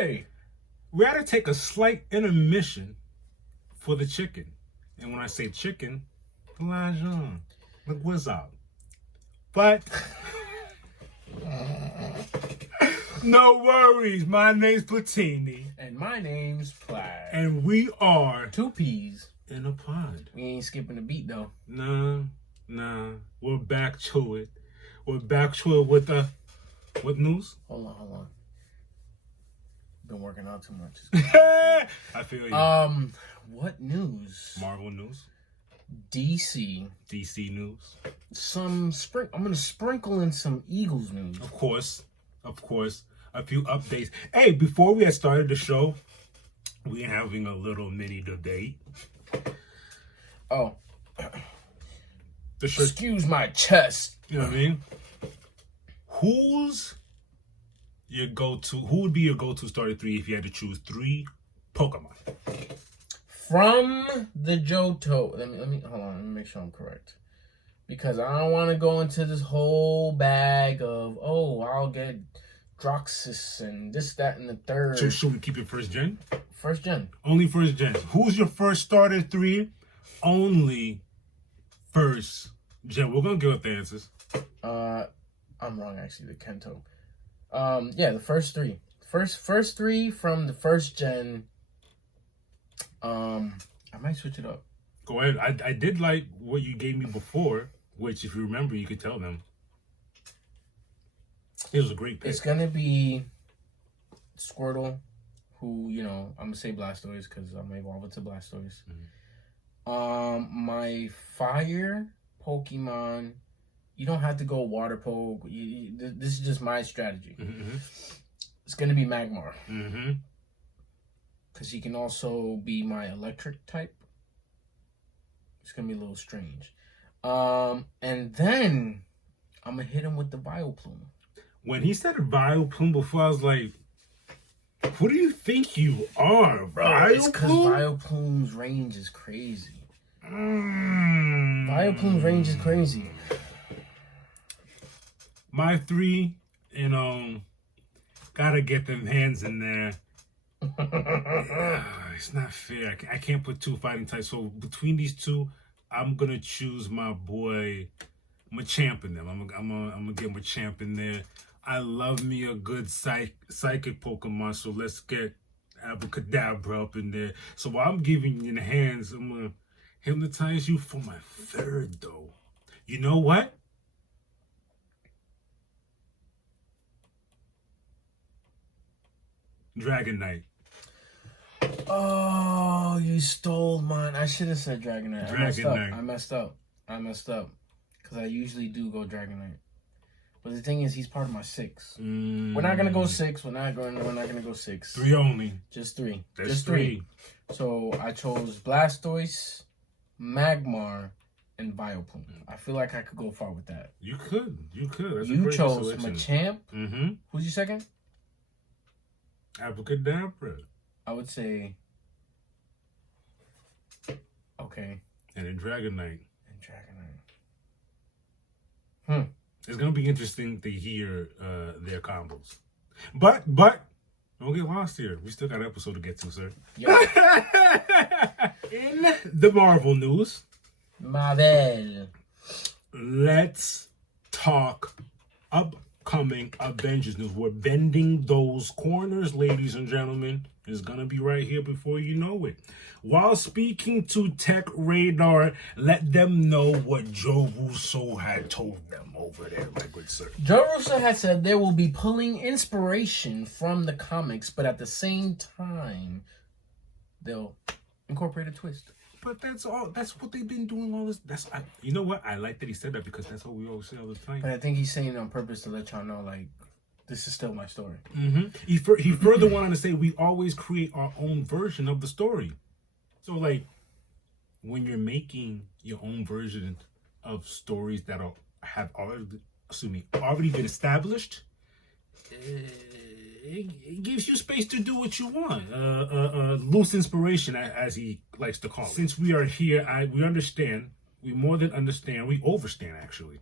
Hey, we had to take a slight intermission for the chicken. And when I say chicken, Elijah, look what's up. But no worries. My name's Platini. And my name's Plaid. And we are Two peas in a pod. We ain't skipping a beat though. Nah. We're back to it. We're back to it with what news? Hold on. Been working out too much. I feel you. What news? Marvel news. DC news. I'm gonna sprinkle in some Eagles news. Of course. A few updates. Hey, before we had started the show, we're having a little mini debate. Oh. The shirt, excuse my chest. You know what I mean? Who would be your go-to starter three if you had to choose three Pokemon? From the Johto. Let me hold on, let me make sure I'm correct. Because I don't want to go into this whole bag of, I'll get Droxus and this, that, and the third. So should we keep it first gen? First gen. Only first gen. Who's your first starter three? Only first gen. We're gonna give up the answers. I'm wrong actually. The Ciento. The first three. First three from the first gen. I might switch it up. Go ahead. I did like what you gave me before, which if you remember, you could tell them. It was a great pick. It's gonna be Squirtle, who, I'm gonna say Blastoise because I'm gonna evolve it to Blastoise. Mm-hmm. My fire Pokemon, you don't have to go water poke. This is just my strategy. Mm-hmm. It's gonna be Magmar. Mm-hmm. Because he can also be my electric type. It's gonna be a little strange. And then I'm gonna hit him with the Vileplume. When he said Vileplume before, I was like, who do you think you are, Vileplume? It's because Vileplume's range is crazy. Vileplume's range is crazy. My three, gotta get them hands in there. It's not fair. I can't put two fighting types. So between these two, I'm gonna choose my boy Machamp in them. I'm gonna get Machamp in there. I love me a good psychic Pokemon, so let's get Abracadabra up in there. So while I'm giving you the hands, I'm gonna hypnotize you for my third though. You know what? Dragonite. Oh, you stole mine. I should have said Dragonite. I messed up. Because I usually do go Dragonite. But the thing is, he's part of my six. We're not gonna go six. We're not gonna go six. Three only. Just three. Just three. So I chose Blastoise, Magmar, and Vileplume. I feel like I could go far with that. You could. That's you chose Machamp. Mm-hmm. Who's your second? Abracadabra. I would say. Okay. And then Dragonite. Hmm. It's gonna be interesting to hear their combos. But don't get lost here. We still got an episode to get to, sir. In the Marvel news. Marvel. Let's talk upcoming Avengers news. We're bending those corners, ladies and gentlemen. It's gonna be right here before you know it. While speaking to Tech Radar, let them know what Joe Russo had told them over there, my good sir. Joe Russo had said they will be pulling inspiration from the comics, but at the same time, they'll incorporate a twist. But that's all. That's what they've been doing all this. You know what? I like that he said that because that's what we always say all the time. But I think he's saying it on purpose to let y'all know, like, this is still my story. Mm-hmm. He further went on to say we always create our own version of the story. So, like, when you're making your own version of stories that have already been established, it gives you space to do what you want. Loose inspiration, as he likes to call it. Since we are here, we understand. We more than understand. We overstand, actually,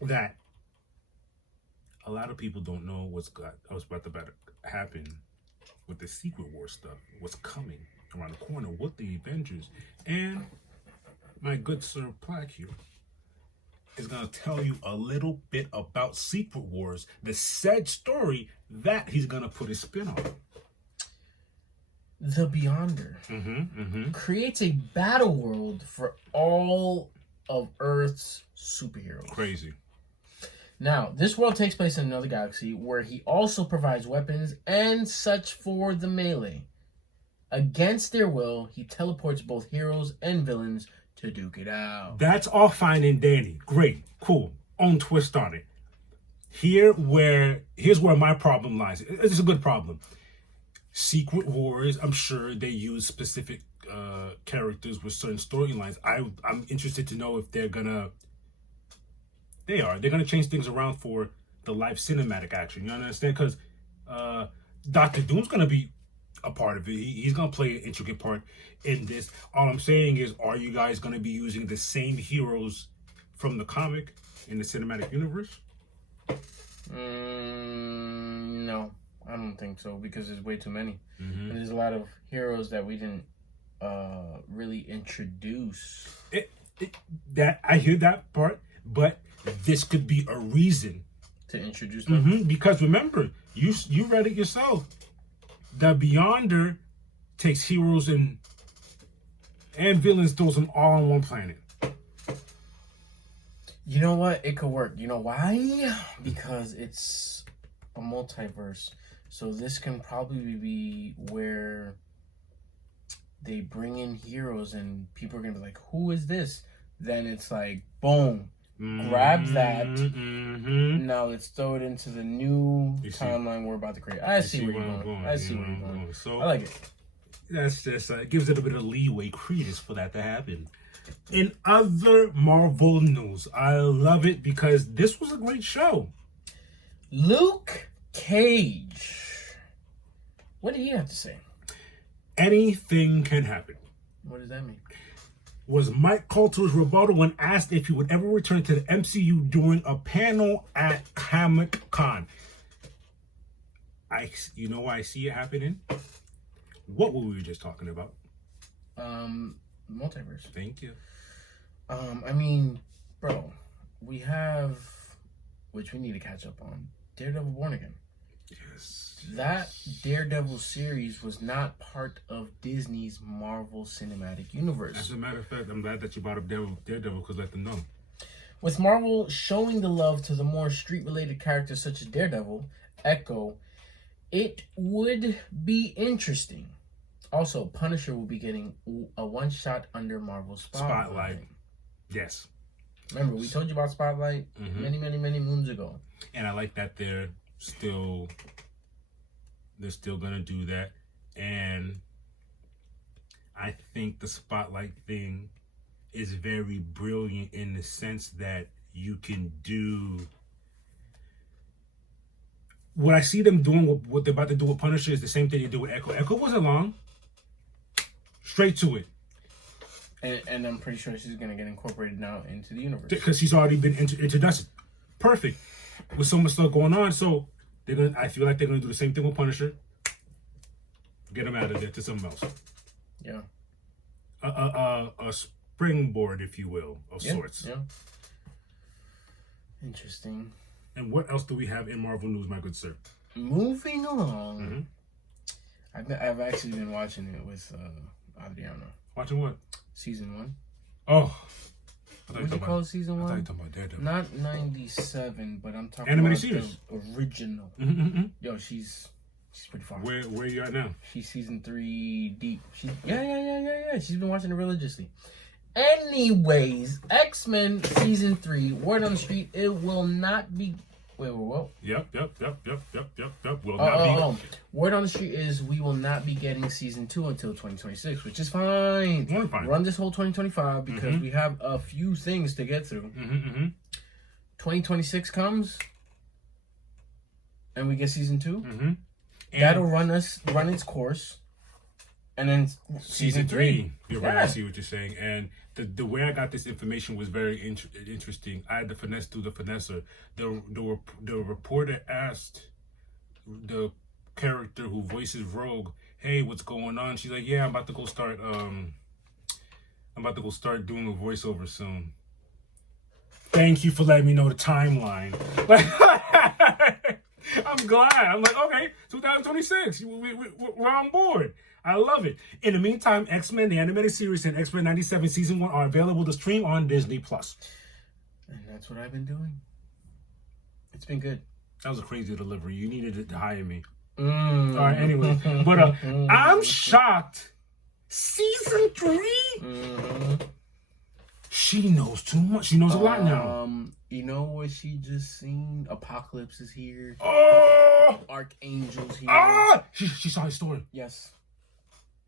that a lot of people don't know what's about to happen with the Secret War stuff, what's coming around the corner with the Avengers. And my good Sir Plaque here is going to tell you a little bit about Secret Wars, the said story that he's going to put his spin on. The Beyonder creates a battle world for all of Earth's superheroes. Crazy. Now, this world takes place in another galaxy where he also provides weapons and such for the melee. Against their will, he teleports both heroes and villains to duke it out. That's all fine and dandy. Great. Cool. Own twist on it. Here's where my problem lies. It's a good problem. Secret Wars, I'm sure they use specific characters with certain storylines. I'm interested to know if they're gonna change things around for the live cinematic action. You understand? Because Doctor Doom's gonna be a part of it. He's gonna play an intricate part in this. All I'm saying is, are you guys gonna be using the same heroes from the comic in the cinematic universe? No, I don't think so, because there's way too many. And there's a lot of heroes that we didn't really introduce. That I hear that part, but this could be a reason to introduce them. Because remember, you read it yourself. The Beyonder takes heroes and villains, throws them all on one planet. You know what? It could work. You know why? Because it's a multiverse. So this can probably be where they bring in heroes and people are going to be like, who is this? Then it's like, boom, grab that. Now let's throw it into the new timeline we're about to create. I see where you're going. I see where you're going. So I like it. That's just, it gives it a bit of leeway, credence for that to happen. In other Marvel news, I love it because this was a great show. Luke Cage. What do you have to say? Anything can happen. What does that mean? Was Mike Coulter's rebuttal when asked if he would ever return to the MCU during a panel at Comic-Con. You know why I see it happening? What were we just talking about? Multiverse. Thank you. I mean, bro, we have, which we need to catch up on, Daredevil Born Again. Yes. That Daredevil series was not part of Disney's Marvel Cinematic Universe. As a matter of fact, I'm glad that you brought up Daredevil because let them know. With Marvel showing the love to the more street-related characters such as Daredevil, Echo, it would be interesting. Also, Punisher will be getting a one-shot under Marvel's Spotlight. Yes. Remember, we told you about Spotlight many moons ago. And I like that they're still gonna do that. And I think the Spotlight thing is very brilliant in the sense that you can do what I see them doing. What they're about to do with Punisher is the same thing they do with Echo. Echo wasn't long. Straight to it. And I'm pretty sure she's going to get incorporated now into the universe. Because she's already been introduced. Perfect. With so much stuff going on. So I feel like they're going to do the same thing with Punisher. Get him out of there to something else. Yeah. A springboard, if you will, of sorts. Yeah. Interesting. And what else do we have in Marvel news, my good sir? Moving along. I've actually been watching it with Adriana. Watching what? Season 1. Oh. What do you call it, Season 1? I thought you were talking about Daredevil. Not 97, but I'm talking Animated about series. The original. Yo, she's pretty far. Where you at now? She's season 3 deep. Yeah. She's been watching it religiously. Anyways, X-Men season 3. Word on the street, it will not be. Wait. Yep. Will not be. Word on the street is we will not be getting season 2 until 2026, which is fine. Run this whole 2025 because we have a few things to get through. 2026 comes, and we get season 2. That'll run its course, and then season 3. You're right. I see what you're saying, and the way I got this information was very interesting. I had to finesse through the finesser. The reporter asked the character who voices Rogue, hey, what's going on? She's like, yeah, I'm about to go start doing a voiceover soon. Thank you for letting me know the timeline. Like, I'm glad. I'm like, okay, 2026. We're on board. I love it. In the meantime, X-Men, the animated series, and X-Men 97 Season 1 are available to stream on Disney+. And that's what I've been doing. It's been good. That was a crazy delivery. You needed to hire me. All Mm. right, anyway. But I'm shocked. Season 3? Mhm. She knows too much. She knows a lot now. You know what she just seen? Apocalypse is here. Oh! Archangel's here. Ah! She saw his story. Yes.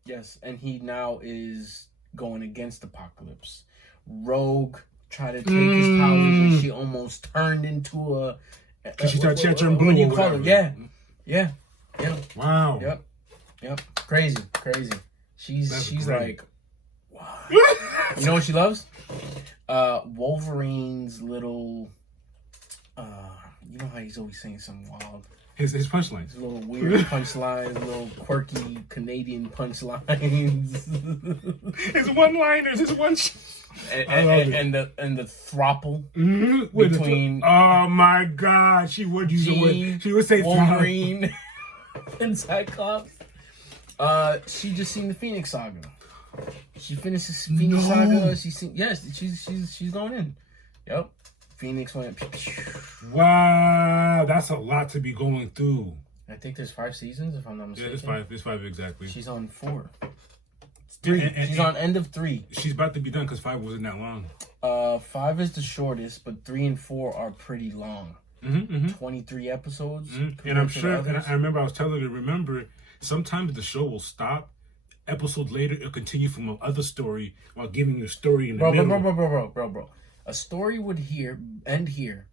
Yes, and he now is going against Apocalypse. Rogue tried to take his powers, and she almost turned into a... Because she started chanting blue. What do you call it? Yeah. Wow. Yep. Crazy. She's great. like... Wow. You know what she loves? Wolverine's little... you know how he's always saying something wild. His punchlines. His little weird punchlines, little quirky Canadian punchlines. His one-liners, his one... and the throuple between... Oh my God, she would use the word. She would say Wolverine and Cyclops. She just seen the Phoenix Saga. She finished the Phoenix Saga. She's going in. Yep. Phoenix went. Wow, that's a lot to be going through. I think there's 5 seasons, if I'm not mistaken. Yeah, there's five exactly. She's on 4. 3. She's on end of 3. She's about to be done because 5 wasn't that long. 5 is the shortest, but 3 and 4 are pretty long. 23 episodes. And I'm sure, and I remember I was telling her, remember, sometimes the show will stop. Episode later, it'll continue from another story while giving you a story in the middle. Bro. A story would end here.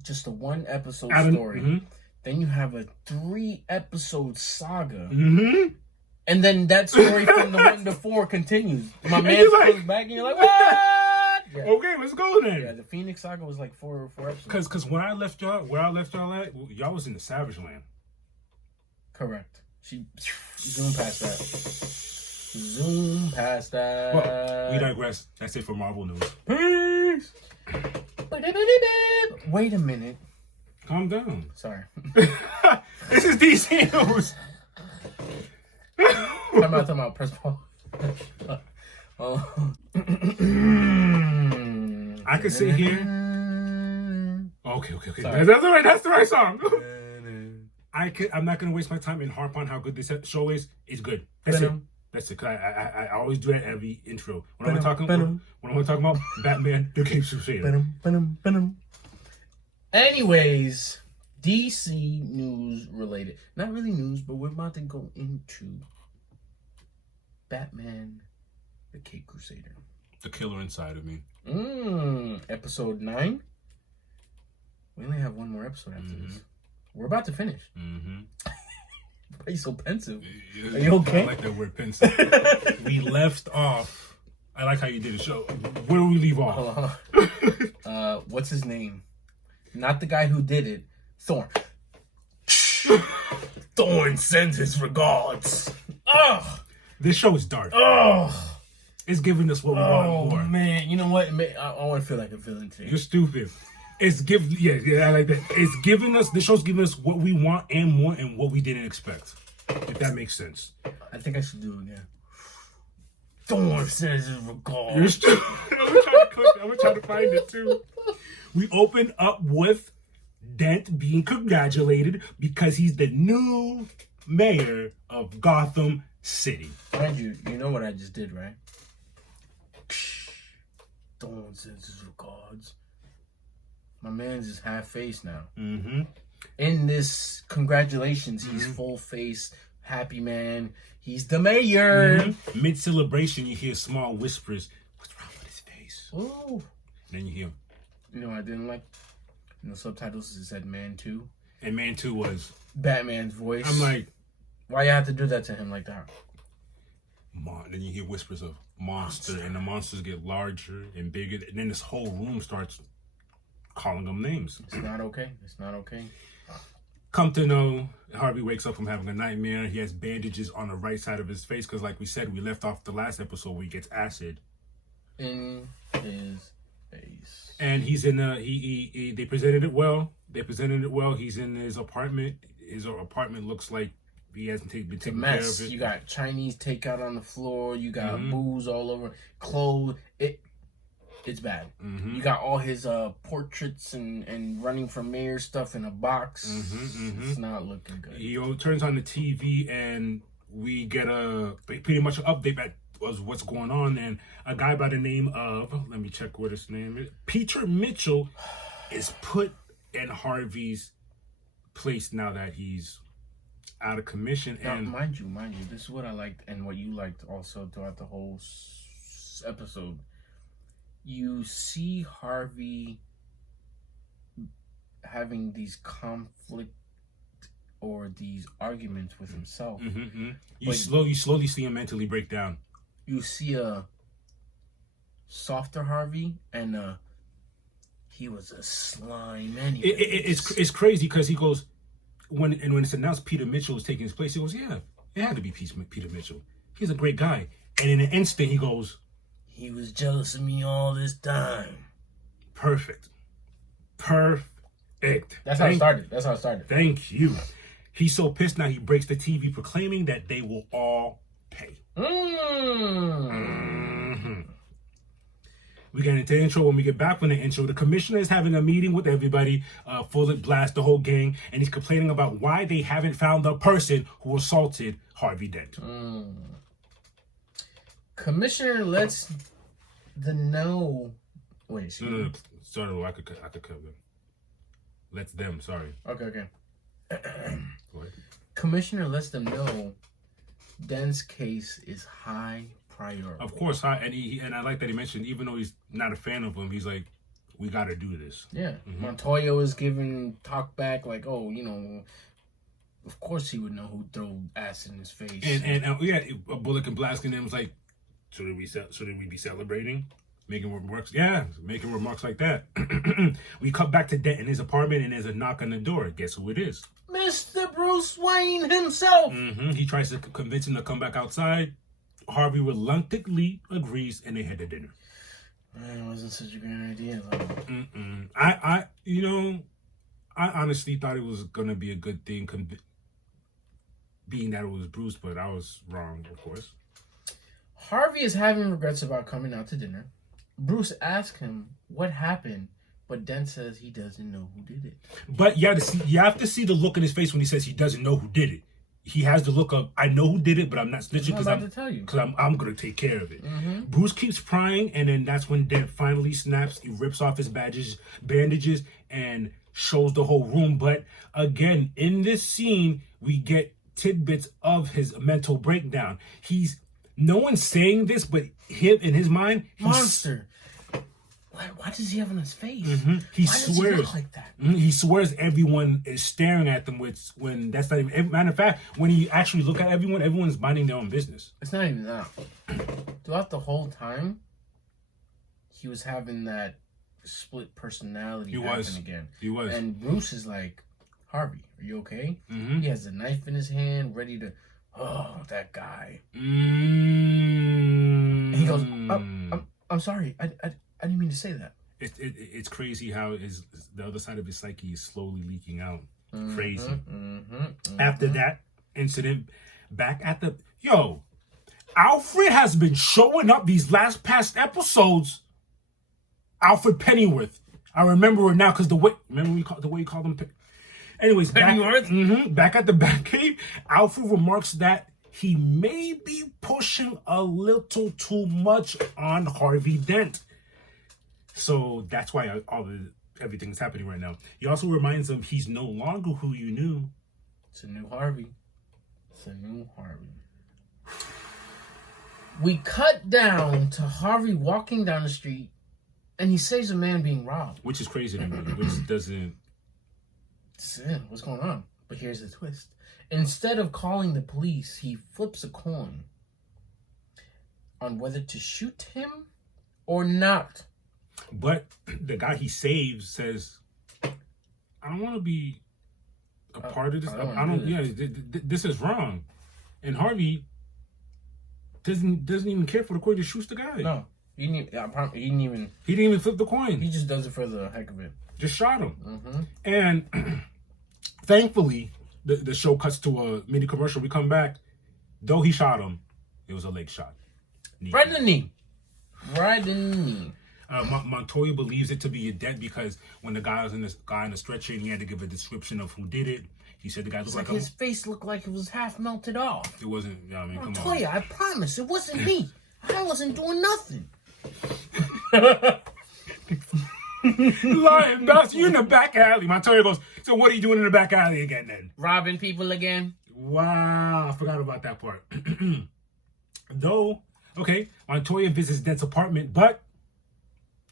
Just a 1 episode story. Then you have a 3 episode saga. And then that story from the 1 to 4 continues. My man comes back and you're like, what? Yeah. Okay, let's go then. Yeah, the Phoenix Saga was like 4 episodes. Because where I left y'all at, y'all was in the Savage Land. Correct. She zoomed past that. Well, we digress. That's it for Marvel news. Peace. Wait a minute. Calm down. Sorry. This is DC news. Time out. Press pause. I could sit here. Okay. That's the right song. I'm not gonna waste my time and harp on how good this show is. It's good. That's it. Cause I always do that every intro. When I'm talking about Batman, the Cape Crusader. Anyways, DC news related. Not really news, but we're about to go into Batman, the Cape Crusader. The killer inside of me. Episode 9. We only have 1 more episode after this. We're about to finish. Why are you so pensive? Are you okay? I like that word, pensive. We left off. I like how you did the show. Where do we leave off? What's his name? Not the guy who did it. Thorn. Thorn sends his regards. Ugh. This show is dark. Ugh. It's giving us what we want more. Oh man, you know what? I want to feel like a villain today. You're stupid. Yeah, I like that. It's giving us, the show's giving us what we want and more and what we didn't expect. If that makes sense. I think I should do it again. Thorn sends his regards. You're stupid. I'm gonna try to find it too. We open up with Dent being congratulated because he's the new mayor of Gotham City. Mind you, you know what I just did, right? Thorn sends his regards. My man's is half face now. In this congratulations, he's full face, happy man. He's the mayor. Mid celebration, you hear small whispers. What's wrong with his face? Ooh. Then you hear. You know what I didn't like? In the subtitles, it said Man 2. And Man 2 was Batman's voice. I'm like, why you have to do that to him like that? Then you hear whispers of monster, and the monsters get larger and bigger, and then this whole room starts calling them names. It's not okay. It's not okay. Come to know, Harvey wakes up from having a nightmare. He has bandages on the right side of his face because, like we said, we left off the last episode where he gets acid in his face. And he's in a they presented it well. He's in his apartment. His apartment looks like he hasn't been taking care of it. You got Chinese takeout on the floor. You got booze all over. Clothes. It's bad. You got all his portraits and running for mayor stuff in a box. It's not looking good. He turns on the TV and we get pretty much an update of what's going on. And a guy by the name of, let me check what his name is, Peter Mitchell, is put in Harvey's place now that he's out of commission. Now, and mind you, this is what I liked and what you liked also throughout the whole episode. You see Harvey having these conflict or these arguments with himself. You slowly see him mentally break down. You see a softer Harvey and he was a slime anyway. It's crazy because he goes, when it's announced Peter Mitchell was taking his place, he goes, yeah, it had to be Peter Mitchell. He's a great guy. And in an instant, he goes, he was jealous of me all this time. Perfect. That's how it started. Thank you. He's so pissed now he breaks the TV proclaiming that they will all pay. We get into the intro. When we get back from the intro, the commissioner is having a meeting with everybody, full blast, the whole gang, and he's complaining about why they haven't found the person who assaulted Harvey Dent. Commissioner lets the know. Wait, no. Sorry, I could cover. Lets them. Sorry. Okay. Go ahead. Commissioner lets them know Dent's case is high priority. Of course, and I like that he mentioned, even though he's not a fan of him, he's like, we got to do this. Yeah. Montoya was giving talk back like, oh, of course he would know who threw acid in his face. And Bullock and Blaskin and was like, should we be celebrating? Making remarks? Yeah, making remarks like that. We cut back to Dent in his apartment and there's a knock on the door. Guess who it is? Mr. Bruce Wayne himself. He tries to convince him to come back outside. Harvey reluctantly agrees and they head to dinner. Man, it wasn't such a great idea. I honestly thought it was gonna be a good thing, being that it was Bruce, but I was wrong, of course. Harvey is having regrets about coming out to dinner. Bruce asks him what happened, but Dent says he doesn't know who did it. But you have to see the look in his face when he says he doesn't know who did it. He has the look of, I know who did it, but I'm not snitching because I'm going to take care of it. Bruce keeps prying, and then that's when Dent finally snaps. He rips off his bandages, and shows the whole room. But again, in this scene, we get tidbits of his mental breakdown. No one's saying this, but him in his mind, monster. Why does he have on his face? He Why swears does he look like that? He swears everyone is staring at them. When that's not even. Matter of fact, when you actually look at everyone's minding their own business. It's not even that. Throughout the whole time, he was having that split personality again. He was. And Bruce is like, Harvey, are you okay? He has a knife in his hand, ready to. Oh, that guy. And he goes, I'm sorry. I didn't mean to say that. It's crazy how the other side of his psyche is slowly leaking out. Crazy. After that incident, back at Alfred has been showing up these past episodes. Alfred Pennyworth. I remember it now because the way you called him. Anyways, back at the Batcave, Alfred remarks that he may be pushing a little too much on Harvey Dent. So that's why everything's happening right now. He also reminds him he's no longer who you knew. It's a new Harvey. We cut down to Harvey walking down the street, and he saves a man being robbed. Which is crazy to me. Which doesn't... What's going on? But here's the twist. Instead of calling the police, he flips a coin on whether to shoot him or not. But the guy he saves says, I don't want to be a part of this. I I don't. Yeah, this is wrong. And Harvey doesn't even care for the coin. Just shoots the guy. No, he didn't even flip the coin. He just does it for the heck of it. Just shot him. And thankfully, the show cuts to a mini commercial. We come back. Though he shot him, it was a leg shot. Right in the knee. Right in the knee. Montoya believes it to be a dent because when the guy was in the stretcher and he had to give a description of who did it, he said the guy looked like his face looked like it was half melted off. It wasn't. I mean, come Montoya, on. I promise it wasn't me. I wasn't doing nothing. Lying bastard, you in the back alley. Montoya goes, so what are you doing in the back alley again then? Robbing people again. Wow, I forgot about that part. Though, okay, Montoya visits Dent's apartment, but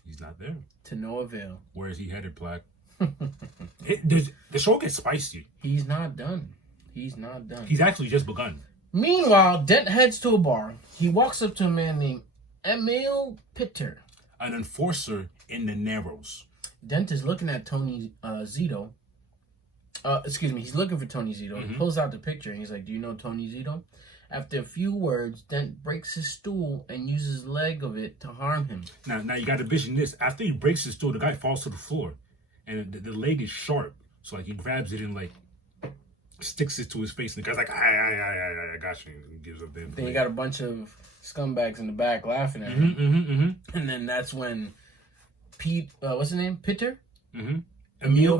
he's not there. To no avail. Where is he headed, Black? The show gets spicy. He's not done. He's not done. He's actually just begun. Meanwhile, Dent heads to a bar. He walks up to a man named Emil Pitter, an enforcer in the Narrows. Dent is looking at Tony Zito. He's looking for Tony Zito. He pulls out the picture and he's like, do you know Tony Zito? After a few words, Dent breaks his stool and uses leg of it to harm him. Now you got to vision this. After he breaks his stool, the guy falls to the floor. And the leg is sharp. So like he grabs it and like sticks it to his face. And the guy's like, I got you. And he gives up there. Then you got a bunch of scumbags in the back laughing at him. And then that's when what's his name? Pitter? Emil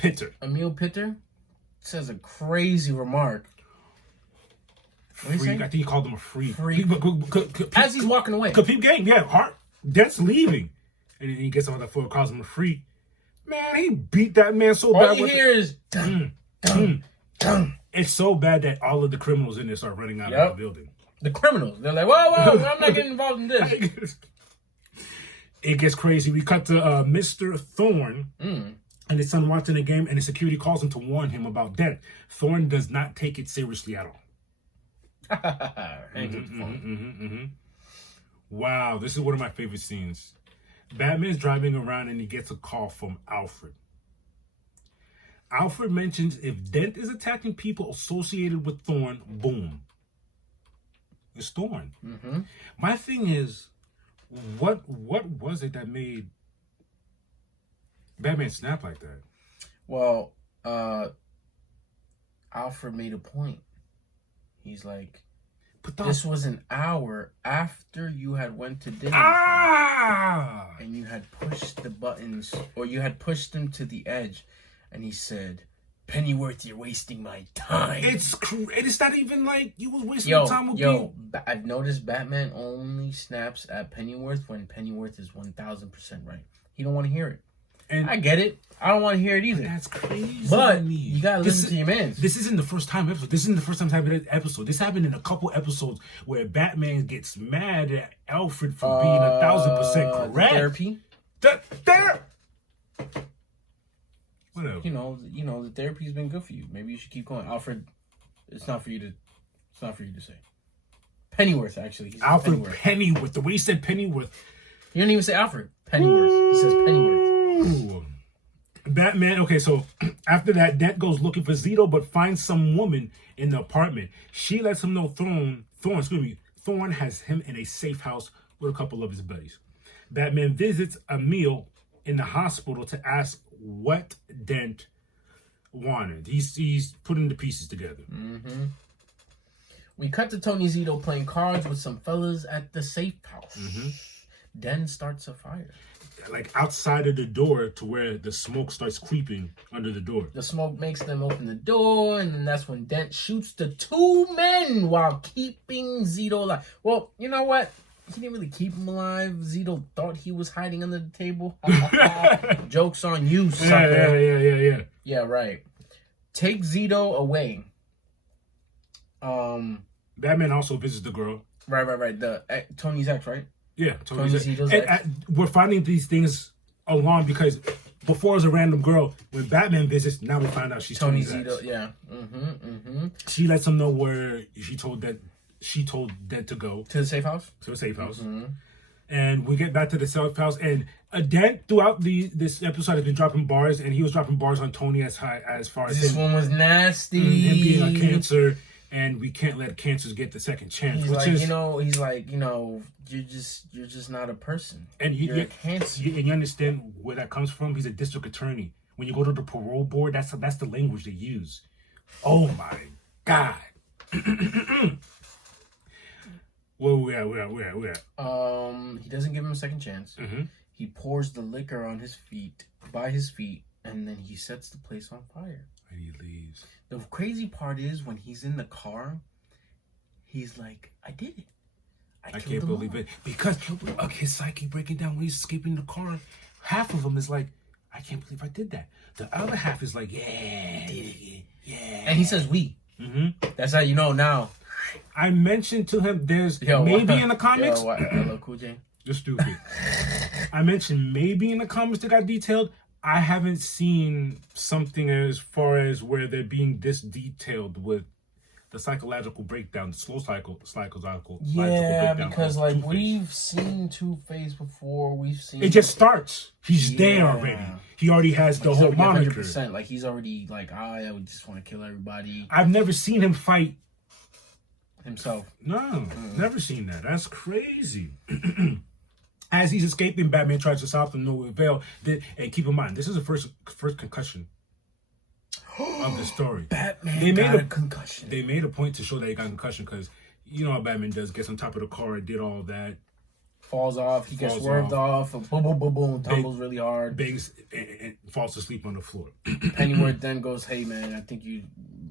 Pitter says a crazy remark. Freak. I think he called him a freak. As he's walking away. Peep game, yeah. Dent's leaving. And then he gets on the floor, calls him a freak. Man, he beat that man so bad. All you hear is dun. It's so bad that all of the criminals in there start running out of the building. The criminals. They're like, whoa, I'm not getting involved in this. It gets crazy. We cut to Mr. Thorne and his son watching the game, and the security calls him to warn him about Dent. Thorne does not take it seriously at all. Wow, this is one of my favorite scenes. Batman's driving around and he gets a call from Alfred. Alfred mentions if Dent is attacking people associated with Thorne, boom. It's Thorne. My thing is, what was it that made Batman snap like that? Well, Alfred made a point. He's like, this was an hour after you had went to dinner and you had pushed the buttons, or you had pushed them to the edge, and he said, Pennyworth, you're wasting my time. It's not even like you was wasting your time with me. I've noticed Batman only snaps at Pennyworth when Pennyworth is 1,000% right. He don't want to hear it. And I get it. I don't want to hear it either. That's crazy. But you gotta listen to your man. This isn't the first time episode. This isn't the first time episode. This happened in a couple episodes where Batman gets mad at Alfred for being 1,000% correct. Therapy. Whatever. You know, the therapy's been good for you. Maybe you should keep going. Alfred, it's not for you to say. Pennyworth, actually. Alfred Pennyworth. The way he said Pennyworth. He didn't even say Alfred. Pennyworth. He says Pennyworth. Batman, okay, so after that, Dent goes looking for Zito, but finds some woman in the apartment. She lets him know Thorne has him in a safe house with a couple of his buddies. Batman visits Emil in the hospital to ask what Dent wanted. He's putting the pieces together. We cut to Tony Zito playing cards with some fellas at the safe house. Dent starts a fire. Like outside of the door to where the smoke starts creeping under the door. The smoke makes them open the door, and then that's when Dent shoots the two men while keeping Zito alive. Well, you know what? He didn't really keep him alive. Zito thought he was hiding under the table. Joke's on you, sucker. Yeah. Yeah, right. Take Zito away. Batman also visits the girl. Right. Tony's ex, right? Yeah, Tony's ex. We're finding these things along because before it was a random girl. When Batman visits, now we find out she's Tony's ex. Yeah. She lets him know where she told Dent to go. To the safe house? To the safe house. And we get back to the safe house, and Dent throughout this episode has been dropping bars, and he was dropping bars on Tony as far as This him, one was nasty. him being a cancer, and we can't let cancers get the second chance. He's which like, is, he's like, you're just not a person. and You're a cancer. and you understand where that comes from. He's a district attorney. When you go to the parole board, that's the language they use. Oh my God. Where we at? He doesn't give him a second chance. Mm-hmm. He pours the liquor on by his feet, and then he sets the place on fire. And he leaves. The crazy part is when he's in the car, he's like, I did it. I can't believe it. Because his psyche breaking down when he's escaping the car, half of him is like, I can't believe I did that. The other half is like, yeah. And he says we. Mm-hmm. That's how you know now. I mentioned to him there's maybe in the comics. Hello, Cool J. You're stupid. I mentioned maybe in the comics that got detailed. I haven't seen something as far as where they're being this detailed with the psychological breakdown, the slow psychological Yeah, breakdown. because like Two-Face. we've seen Two-Face before. We've seen It just starts. He's there already. He already has the whole moniker. 100%. Like he's already like, I would just want to kill everybody I've never seen him fight. himself. No, never seen that. That's crazy. As he's escaping, Batman tries to stop him, no avail. And keep in mind, this is the first concussion of the story. Batman got a concussion. They made a point to show that he got a concussion because you know how Batman does. Gets on top of the car and did all that. Falls off. He gets swerved off. Boom, boom, boom, boom. Tumbles really hard. Bangs and falls asleep on the floor. Pennyworth then goes, hey, man, I think you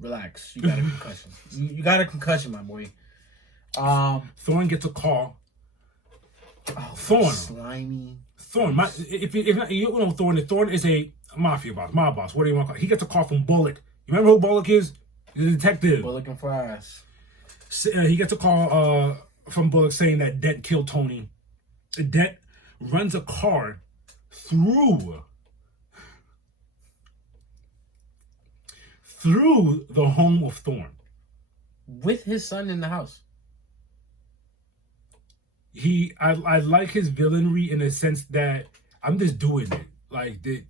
relax. You got a concussion. You got a concussion, my boy. Thorne gets a call. Thorne. Slimy. Thorne. If you know Thorne is a mafia boss, mob boss. What do you want to call it? He gets a call from Bullock. You remember who Bullock is? He's a detective. Bullock and Flash. He gets a call from Bullock saying that Dent killed Tony. Dent runs a car through the home of Thorne. With his son in the house. I like his villainry in the sense that I'm just doing it. Like, you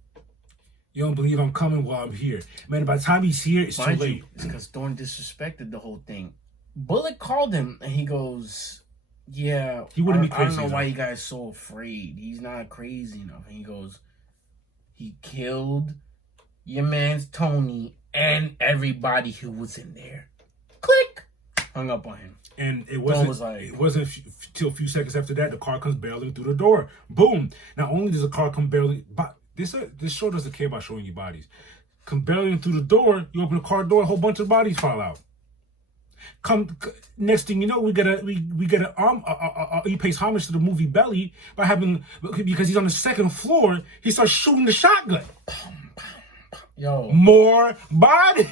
don't believe I'm coming while I'm here. Man, by the time he's here, it's too late. It's because Thorne disrespected the whole thing. Bullock called him, and he goes, yeah, he wouldn't be crazy. I don't know why you guys so afraid. He's not crazy enough. And he goes, he killed your man's Tony and everybody who was in there. Click! Hung up on him. And it wasn't till a few seconds after that the car comes barreling through the door. Boom! Not only does the car come barreling, but this show doesn't care about showing you bodies. Come barreling through the door, you open the car door, a whole bunch of bodies fall out. Next thing you know, we get a he pays homage to the movie Belly by because he's on the second floor, he starts shooting the shotgun. Yo, more body.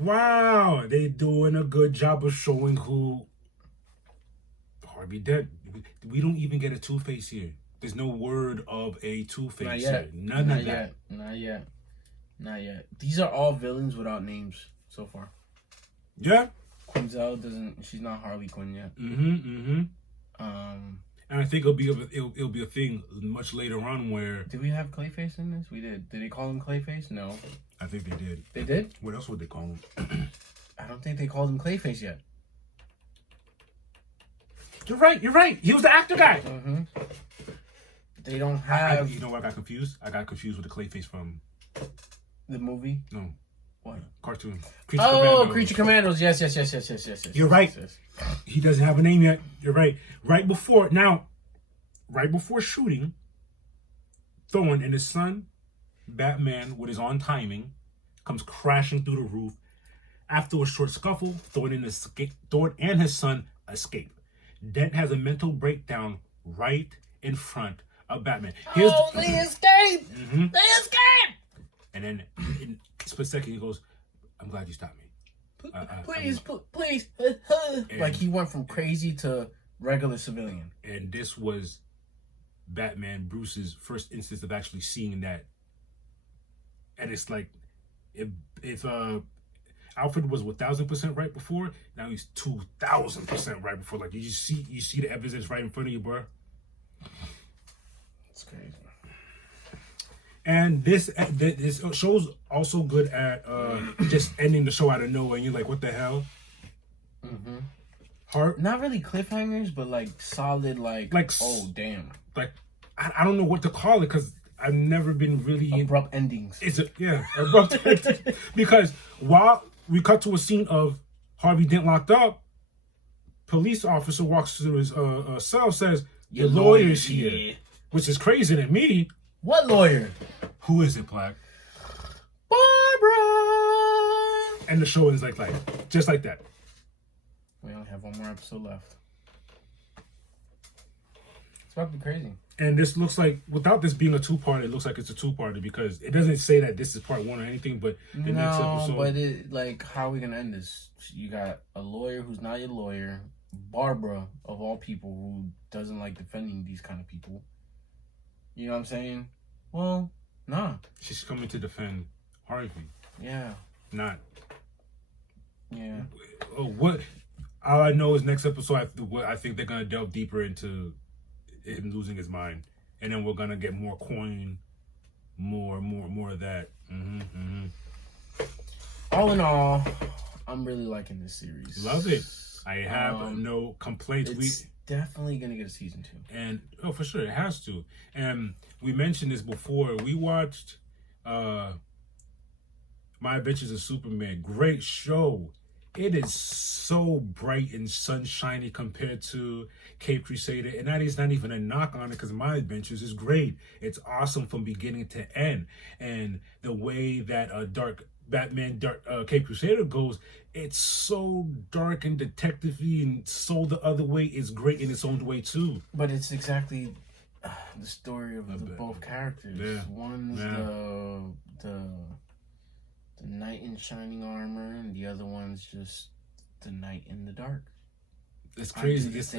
Wow, they doing a good job of showing who Harvey Dent. We don't even get a Two-Face here. There's no word of a Two-Face here. None of that. Not yet. These are all villains without names so far. Yeah. Quinzel she's not Harley Quinn yet. And I think it'll be a thing much later on where. Did we have Clayface in this? We did. Did they call him Clayface? No. I think they did. They did? What else would they call him? I don't think they called him Clayface yet. You're right. He was the actor guy. They don't have. You know what I got confused? I got confused with the Clayface from the movie. No. What? Cartoon. Creature Commandos. Yes. You're right. Yes. He doesn't have a name yet. You're right. Right before shooting, Thorne and his son, Batman, with his own timing, comes crashing through the roof. After a short scuffle, Thorne and his son escape. Dent has a mental breakdown right in front of Batman. They escape! They escape! And then in a split second, he goes, I'm glad you stopped me. Please. Like he went from crazy to regular civilian. And this was Batman, Bruce's first instance of actually seeing that. And it's like, Alfred was 1,000% right before. Now he's 2,000% right before. Like you see the evidence right in front of you, bro. It's crazy. And this show's also good at just ending the show out of nowhere, and you're like, what the hell? Mm-hmm. Heart. Not really cliffhangers, but like solid, like oh damn. Like I don't know what to call it because I've never been really abrupt endings. It's abrupt endings. Because while we cut to a scene of Harvey Dent locked up, police officer walks through his cell, says your lawyer's here, yeah. Which is crazy to me. What lawyer? Who is it, Plaque? Barbara. And the show ends like just like that. We only have one more episode left. It's about to be crazy. And this looks like, without this being a two-parter, it looks like it's a two-parter because it doesn't say that this is part one or anything, but the next episode... but it, like, how are we going to end this? You got a lawyer who's not your lawyer, Barbara, of all people, who doesn't like defending these kind of people. You know what I'm saying? Well, nah. She's coming to defend Harvey. Yeah. Not. Yeah. What? All I know is next episode, I think they're going to delve deeper into him losing his mind. And then we're going to get more coin, more of that. All in all, I'm really liking this series. Love it. I have no complaints. It's definitely going to get a season 2. And, for sure, it has to. And we mentioned this before. We watched My Bitches of Superman. Great show. It is so bright and sunshiny compared to Cape Crusader. And that is not even a knock on it because My Adventures is great. It's awesome from beginning to end. And the way that Cape Crusader goes, it's so dark and detective-y, and so the other way is great in its own way too. But it's exactly the story of both characters. Yeah. One's the knight in shining armor, and the other one's just the knight in the dark. It's crazy. It's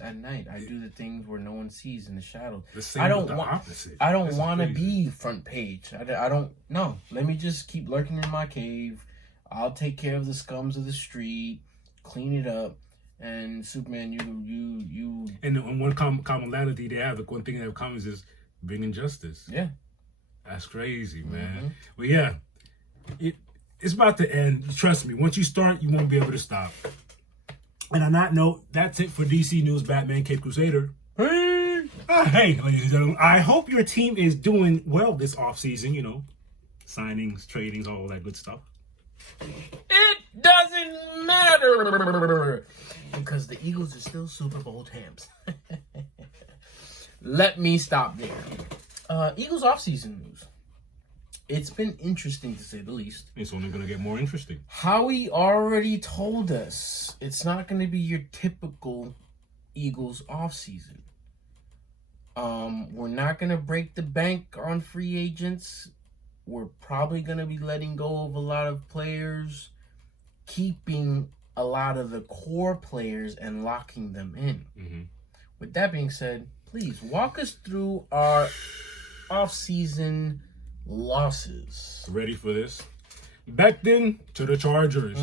at night. I do the things where no one sees in the shadows. I don't want to be front page. I don't. No. Let me just keep lurking in my cave. I'll take care of the scums of the street, clean it up, and Superman, you. And one commonality they have, the one thing they have common is bringing justice. Yeah. That's crazy, man. But yeah, it's about to end. Trust me. Once you start, you won't be able to stop. And on that note, that's it for DC News Batman Cape Crusader. Hey! Hey, ladies and gentlemen. I hope your team is doing well this offseason, signings, tradings, all that good stuff. It doesn't matter! Because the Eagles are still Super Bowl champs. Let me stop there. Eagles offseason news. It's been interesting, to say the least. It's only going to get more interesting. Howie already told us it's not going to be your typical Eagles offseason. We're not going to break the bank on free agents. We're probably going to be letting go of a lot of players, keeping a lot of the core players and locking them in. Mm-hmm. With that being said, please walk us through our offseason losses. Ready for this? Becton to the Chargers.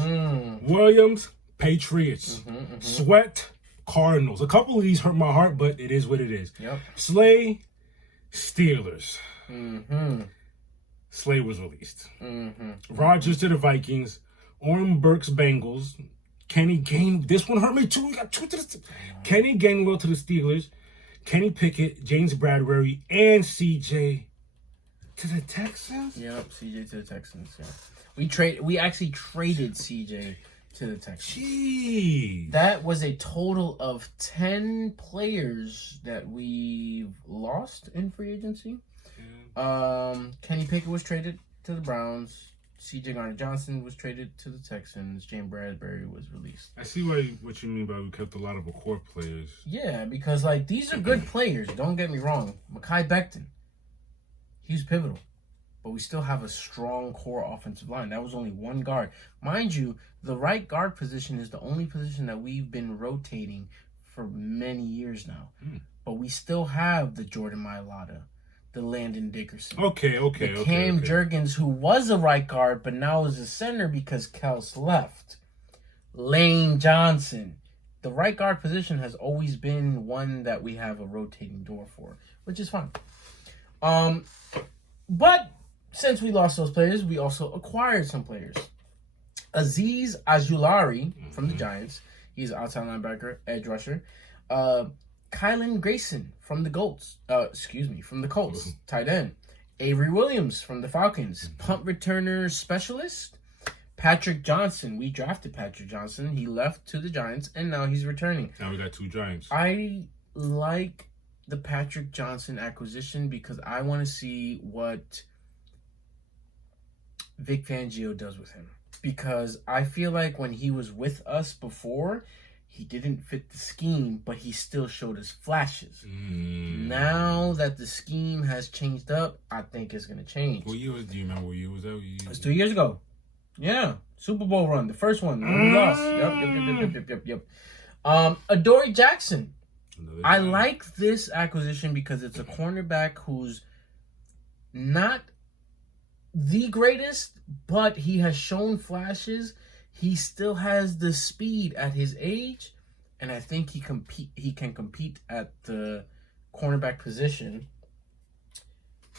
Williams, Patriots. Sweat, Cardinals. A couple of these hurt my heart, but it is what it is. Yep. Slay, Steelers. Slay was released. Rodgers to the Vikings. Orm Burks, Bengals. Kenny Gainwell. This one hurt me too. We got two to the Kenny Gainwell to the Steelers. Kenny Pickett, James Bradbury, and CJ to the Texans? Yep, CJ to the Texans, yeah. We actually traded CJ to the Texans. Jeez. That was a total of 10 players that we've lost in free agency. Kenny Pickett was traded to the Browns. CJ Garner-Johnson was traded to the Texans. James Bradbury was released. I see what you mean by we kept a lot of our core players. Yeah, because these are good players. Don't get me wrong. Mekhi Becton, he's pivotal, but we still have a strong core offensive line. That was only one guard. Mind you, the right guard position is the only position that we've been rotating for many years now. But we still have the Jordan Mailata, the Landon Dickerson. Okay. The Cam Jurgens, who was a right guard, but now is a center because Kels left. Lane Johnson. The right guard position has always been one that we have a rotating door for, which is fine. But since we lost those players, we also acquired some players. Aziz Ajulari from the Giants. He's an outside linebacker, edge rusher. Kylan Grayson from the Colts. From the Colts, tight end. Avery Williams from the Falcons, punt returner specialist. Patrick Johnson. We drafted Patrick Johnson. He left to the Giants, and now he's returning. Now we got 2 Giants. I like the Patrick Johnson acquisition because I want to see what Vic Fangio does with him. Because I feel like when he was with us before, he didn't fit the scheme, but he still showed us flashes. Now that the scheme has changed up, I think it's going to change. Do you remember what year was that? It was 2 years ago. Yeah. Super Bowl run. The first one. We lost. Yep. Adoree Jackson. I like this acquisition because it's a cornerback who's not the greatest, but he has shown flashes. He still has the speed at his age, and I think he can compete at the cornerback position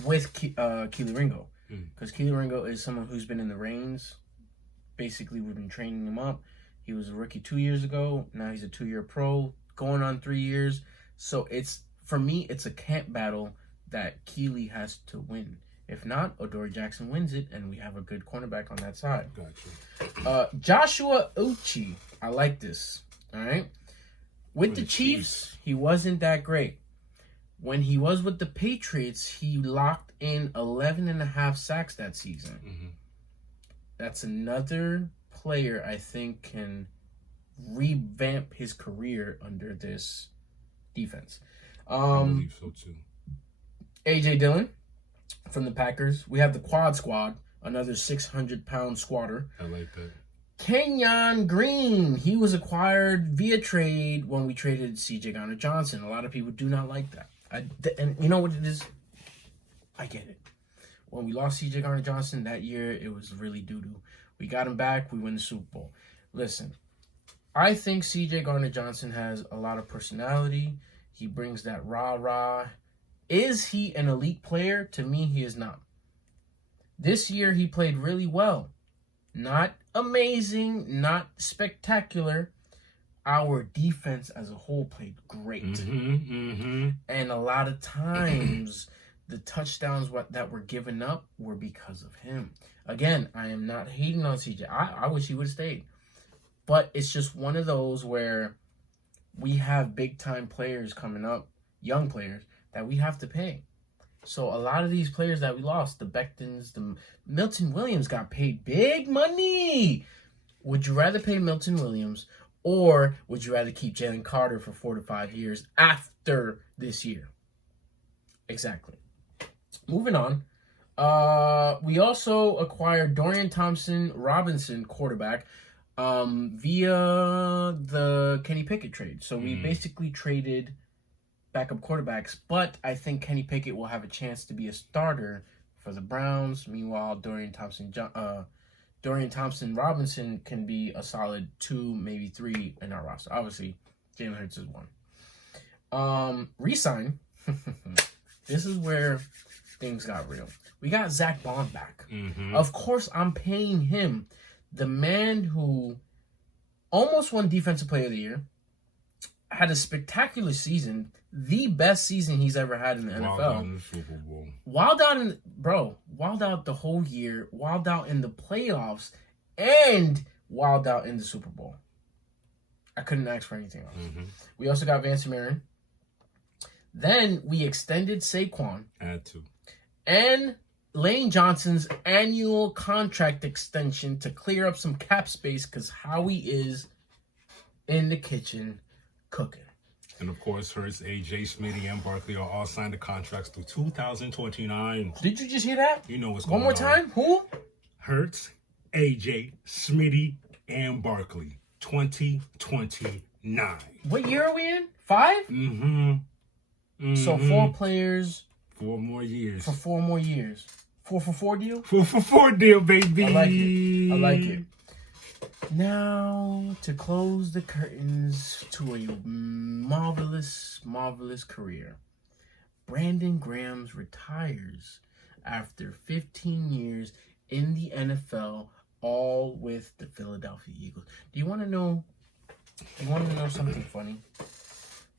with Kelee Ringo. Because Kelee Ringo is someone who's been in the reins. Basically, we've been training him up. He was a rookie 2 years ago. Now he's a 2-year pro, going on 3 years. So for me, it's a camp battle that Kelee has to win. If not, Adoree Jackson wins it, and we have a good cornerback on that side. Gotcha. Joshua Uche. I like this. All right. With the Chiefs, he wasn't that great. When he was with the Patriots, he locked in 11.5 sacks that season. Mm-hmm. That's another player I think can revamp his career under this defense. I believe so too. A.J. Dillon from the Packers. We have the Quad Squad, another 600-pound squatter. I like that. Kenyon Green. He was acquired via trade when we traded C.J. Gardner-Johnson. A lot of people do not like that. And you know what it is? I get it. When we lost C.J. Gardner-Johnson that year, it was really doo-doo. We got him back. We win the Super Bowl. Listen, I think C.J. Gardner-Johnson has a lot of personality. He brings that rah-rah. Is he an elite player? To me, he is not. This year, he played really well. Not amazing, not spectacular. Our defense as a whole played great. And a lot of times, the touchdowns that were given up were because of him. Again, I am not hating on CJ. I wish he would have stayed. But it's just one of those where we have big-time players coming up, young players, that we have to pay. So a lot of these players that we lost, the Bectons, the Milton Williams got paid big money. Would you rather pay Milton Williams, or would you rather keep Jalen Carter for 4 to 5 years after this year? Exactly. Moving on. We also acquired Dorian Thompson-Robinson, quarterback, via the Kenny Pickett trade. So we basically traded backup quarterbacks, but I think Kenny Pickett will have a chance to be a starter for the Browns. Meanwhile, Dorian Thompson-Robinson can be a solid 2, maybe 3 in our roster. Obviously, Jalen Hurts is 1. Resign. This is where things got real. We got Zach Bond back. Of course, I'm paying him. The man who almost won Defensive Player of the Year, had a spectacular season, the best season he's ever had in the NFL. Wild out in the Super Bowl. Wild out the whole year, wild out in the playoffs, and wild out in the Super Bowl. I couldn't ask for anything else. We also got Vance Marin. Then we extended Saquon. Had to. And Lane Johnson's annual contract extension to clear up some cap space because Howie is in the kitchen cooking. And of course, Hurts, AJ, Smitty, and Barkley are all signed to contracts through 2029. Did you just hear that? You know what's going on. One more time? Who? Hurts, AJ, Smitty, and Barkley. 2029. What year are we in? 5? So 4 players 4 more years. For 4 more years. 4 for 4 deal? 4 for 4 deal, baby. I like it. Now, to close the curtains to a marvelous, marvelous career. Brandon Graham retires after 15 years in the NFL, all with the Philadelphia Eagles. Do you want to know something funny?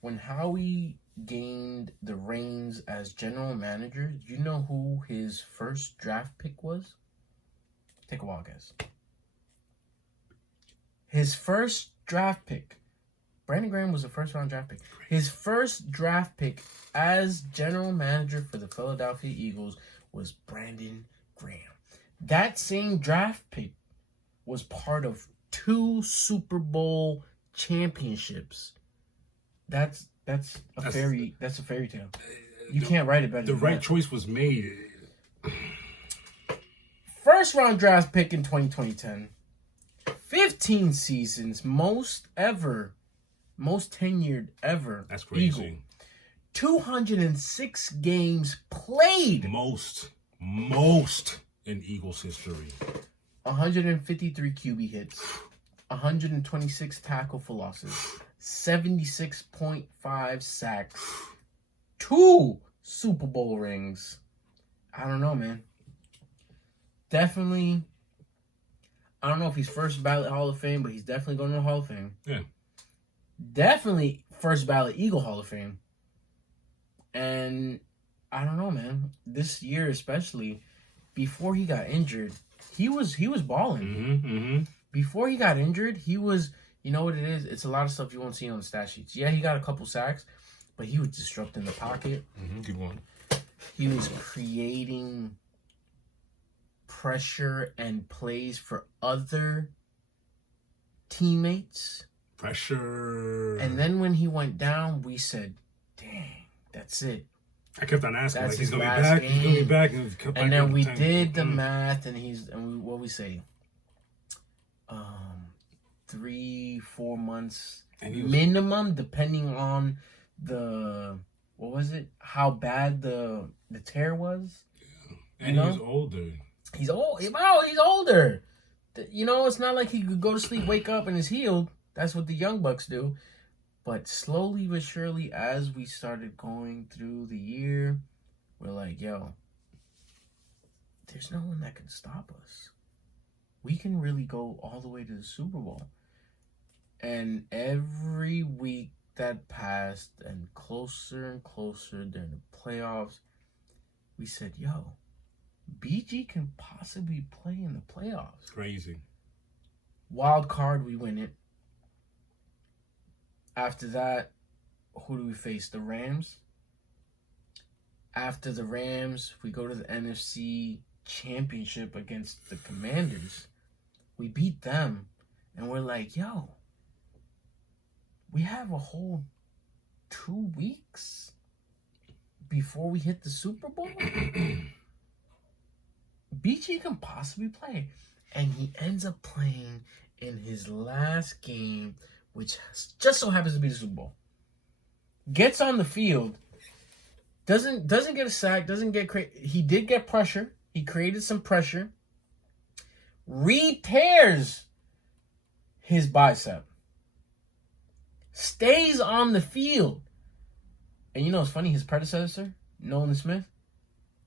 When Howie gained the reins as general manager, do you know who his first draft pick was? Take a wild guess. His first draft pick. Brandon Graham was the first round draft pick. His first draft pick as general manager for the Philadelphia Eagles was Brandon Graham. That same draft pick was part of 2 Super Bowl championships. That's a fairy tale. You can't write it better. The right choice was made. First round draft pick in 2010. 15 seasons, most tenured ever. That's crazy. Eagle. 206 games played. Most in Eagles history. 153 QB hits. 126 tackle for losses. 76.5 sacks. 2 Super Bowl rings. I don't know, man. Definitely. I don't know if he's first ballot Hall of Fame, but he's definitely going to the Hall of Fame. Yeah. Definitely first ballot Eagle Hall of Fame. And I don't know, man. This year especially, before he got injured, he was balling. Before he got injured, he was, you know what it is? It's a lot of stuff you won't see on the stat sheets. Yeah, he got a couple sacks, but he was disrupting the pocket. Keep going. He was creating pressure and plays for other teammates. Pressure. And then when he went down, we said, dang, that's it. I kept on asking, That's like, he's his going to last be back. game. He's going to be back. And then we did the math, and what we say? 3-4 months minimum, depending on how bad the tear was. Yeah. And he's older. He's old. He's older. You know, it's not like he could go to sleep, wake up, and is healed. That's what the young bucks do. But slowly but surely, as we started going through the year, we're like, yo, there's no one that can stop us. We can really go all the way to the Super Bowl. And every week that passed and closer during the playoffs, we said, yo, BG can possibly play in the playoffs. Crazy. Wild card, we win it. After that, who do we face? The Rams. After the Rams, we go to the NFC Championship against the Commanders. We beat them, and we're like, yo, we have a whole 2 weeks before we hit the Super Bowl? BG can possibly play. And he ends up playing in his last game, which just so happens to be the Super Bowl. Gets on the field, doesn't get a sack, doesn't get he did get pressure. He created some pressure. Re-tears his bicep. Stays on the field. And you know what's funny? His predecessor, Nolan Smith,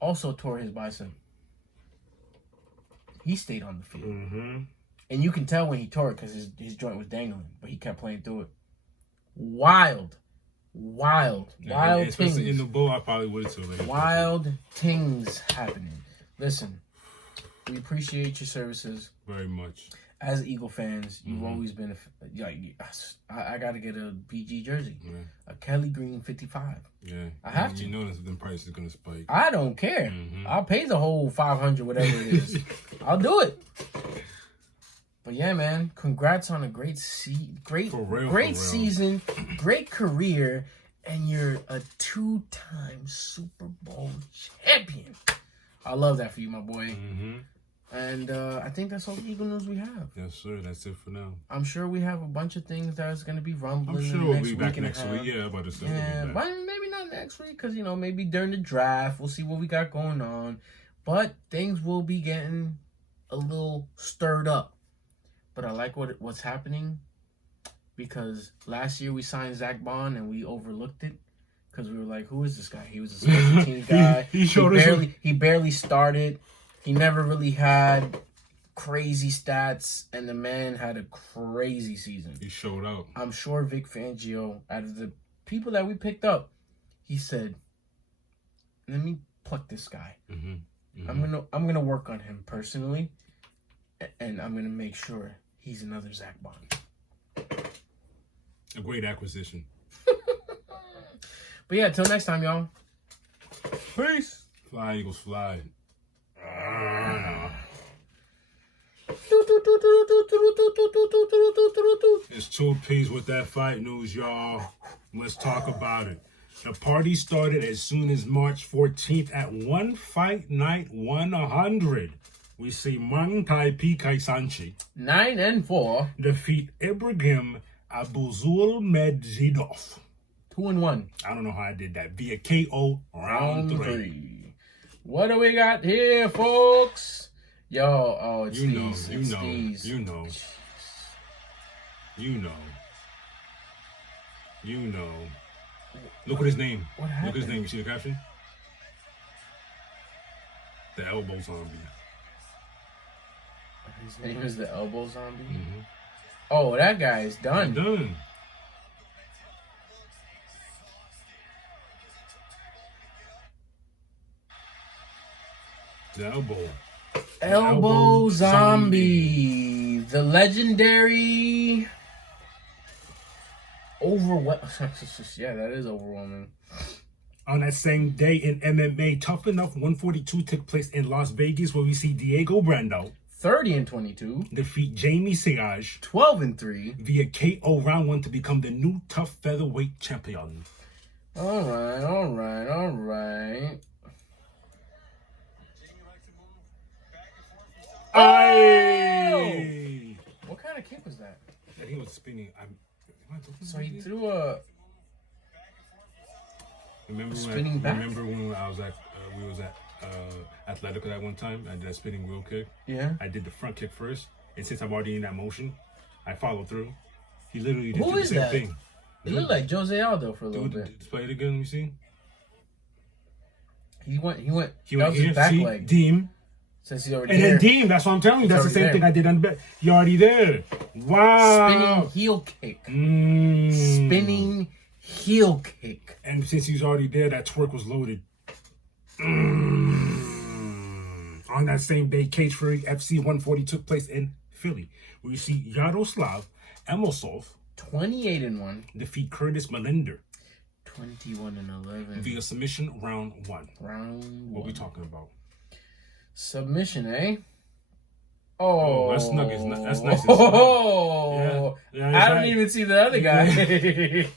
also tore his bicep. He stayed on the field. And you can tell when he tore it because his joint was dangling, but he kept playing through it. Wild Especially things. in the bowl, I probably would too. Wild things happening. Listen, we appreciate your services. Very much. As Eagle fans, you've always been I got to get a BG jersey. Yeah. A Kelly Green 55. Yeah. I have to. You know that the price is going to spike. I don't care. I'll pay the whole $500, whatever it is. I'll do it. But yeah, man, congrats on a great season, great career, and you're a 2-time Super Bowl champion. I love that for you, my boy. And I think that's all the Eagle news we have. Yes, sir. That's it for now. I'm sure we have a bunch of things that's going to be rumbling. I'm sure we'll be back next week. Yeah, about to say. Yeah, but maybe not next week because, maybe during the draft, we'll see what we got going on. But things will be getting a little stirred up. But I like what's happening because last year we signed Zach Bond and we overlooked it because we were like, who is this guy? He was a special teams guy. He barely started. He never really had crazy stats, and the man had a crazy season. He showed out. I'm sure Vic Fangio, out of the people that we picked up, he said, "Let me pluck this guy. Mm-hmm. I'm gonna work on him personally, and I'm gonna make sure he's another Zach Bond." A great acquisition. But yeah, till next time, y'all. Peace. Fly, Eagles, fly. It's 2 Ps with that fight news, y'all. Let's talk about it. The party started as soon as March 14th at One Fight Night 100. We see Mang Tai Kai Sanchi 9-4 defeat Ibrahim Abuzul Medzidov 2-1. I don't know how I did that. Via KO round 3. What do we got here, folks? Yo, it's you know. Look at his name. What happened? Look at his name. You see the caption? The Elbow Zombie. His name is the Elbow Zombie? Mm-hmm. Oh, that guy is done. Done. The Elbow Zombie. The legendary yeah, that is overwhelming. On that same day in MMA, Tough Enough 142 took place in Las Vegas, where we see Diego Brando 30-22 defeat Jamie Siage 12-3 via KO round 1 to become the new tough featherweight champion. All right. Aye! What kind of kick was that? He was spinning. So he threw a Remember when I was at we was at Athletica that one time? I did a spinning wheel kick. Yeah. I did the front kick first, and since I'm already in that motion, I followed through. He literally did Who the is same that? thing. It looked like Jose Aldo for a little bit. Let's play it again. Let me see. He went. He That went was here. his back See, leg. Deem. Since he's already And there. then Deem. That's what I'm telling you. That's the same thing I did on bet. He already there. Wow. Spinning heel kick. Spinning heel kick. And since he's already there, that twerk was loaded. On that same day, Cage Fury FC 140 took place in Philly, where you see Yaroslav Amosov 28-1 defeat Curtis Melinder 21-11 via submission round 1. What we talking about? Submission, eh? Oh, that's nuggets. That's nice. Oh, yeah, I don't even see the other guy.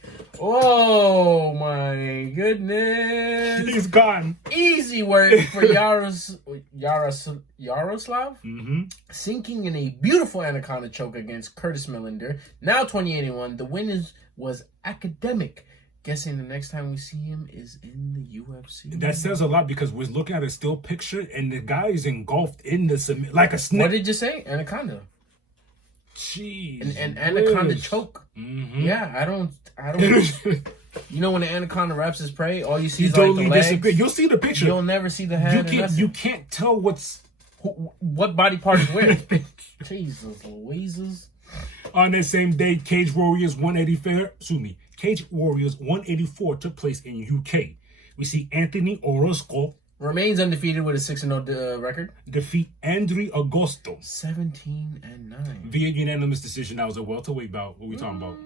Oh my goodness! He's gone. Easy work for Yaroslav. Mm-hmm. Sinking in a beautiful anaconda choke against Curtis Melinder. Now 28-1. The win was academic. Guessing the next time we see him is in the UFC. That says a lot because we're looking at a still picture and the guy is engulfed in the like a snake. What did you say? Anaconda. Jeez. An anaconda choke. Mm-hmm. Yeah, I don't. You know when the anaconda wraps his prey, all you see is totally like the legs. Disappear. You'll see the picture. You'll never see the head. You can't tell what body part is where. Jesus Louises. On that same day, Cage Warriors 184 took place in UK. We see Anthony Orozco remains undefeated with a 6-0 record. Defeat Andre Agosto 17-9 via unanimous decision. That was a welterweight bout. What are we talking about?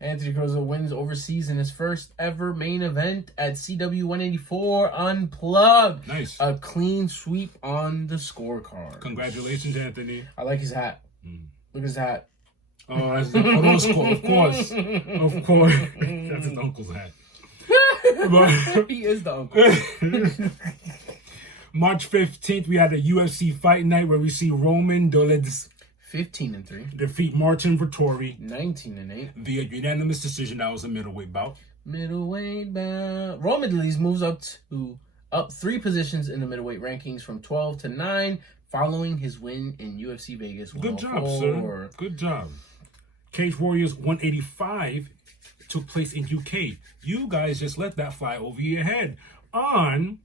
Anthony Cruz wins overseas in his first ever main event at CW 184 Unplugged. Nice. A clean sweep on the scorecard. Congratulations, Anthony. I like his hat. Look at his hat. Oh, that's Orozco, of course. Of course. That's his uncle's hat. He is the uncle. March 15th, we had a UFC fight night where we see Roman Dolidze 15-3. defeat Martin Vettori 19-8. via unanimous decision. That was a middleweight bout. Middleweight bout. Roman Dolidze moves up 3 positions in the middleweight rankings from 12 to 9 following his win in UFC Vegas. Good job, sir. Good job. Cage Warriors 185 took place in UK. You guys just let that fly over your head. On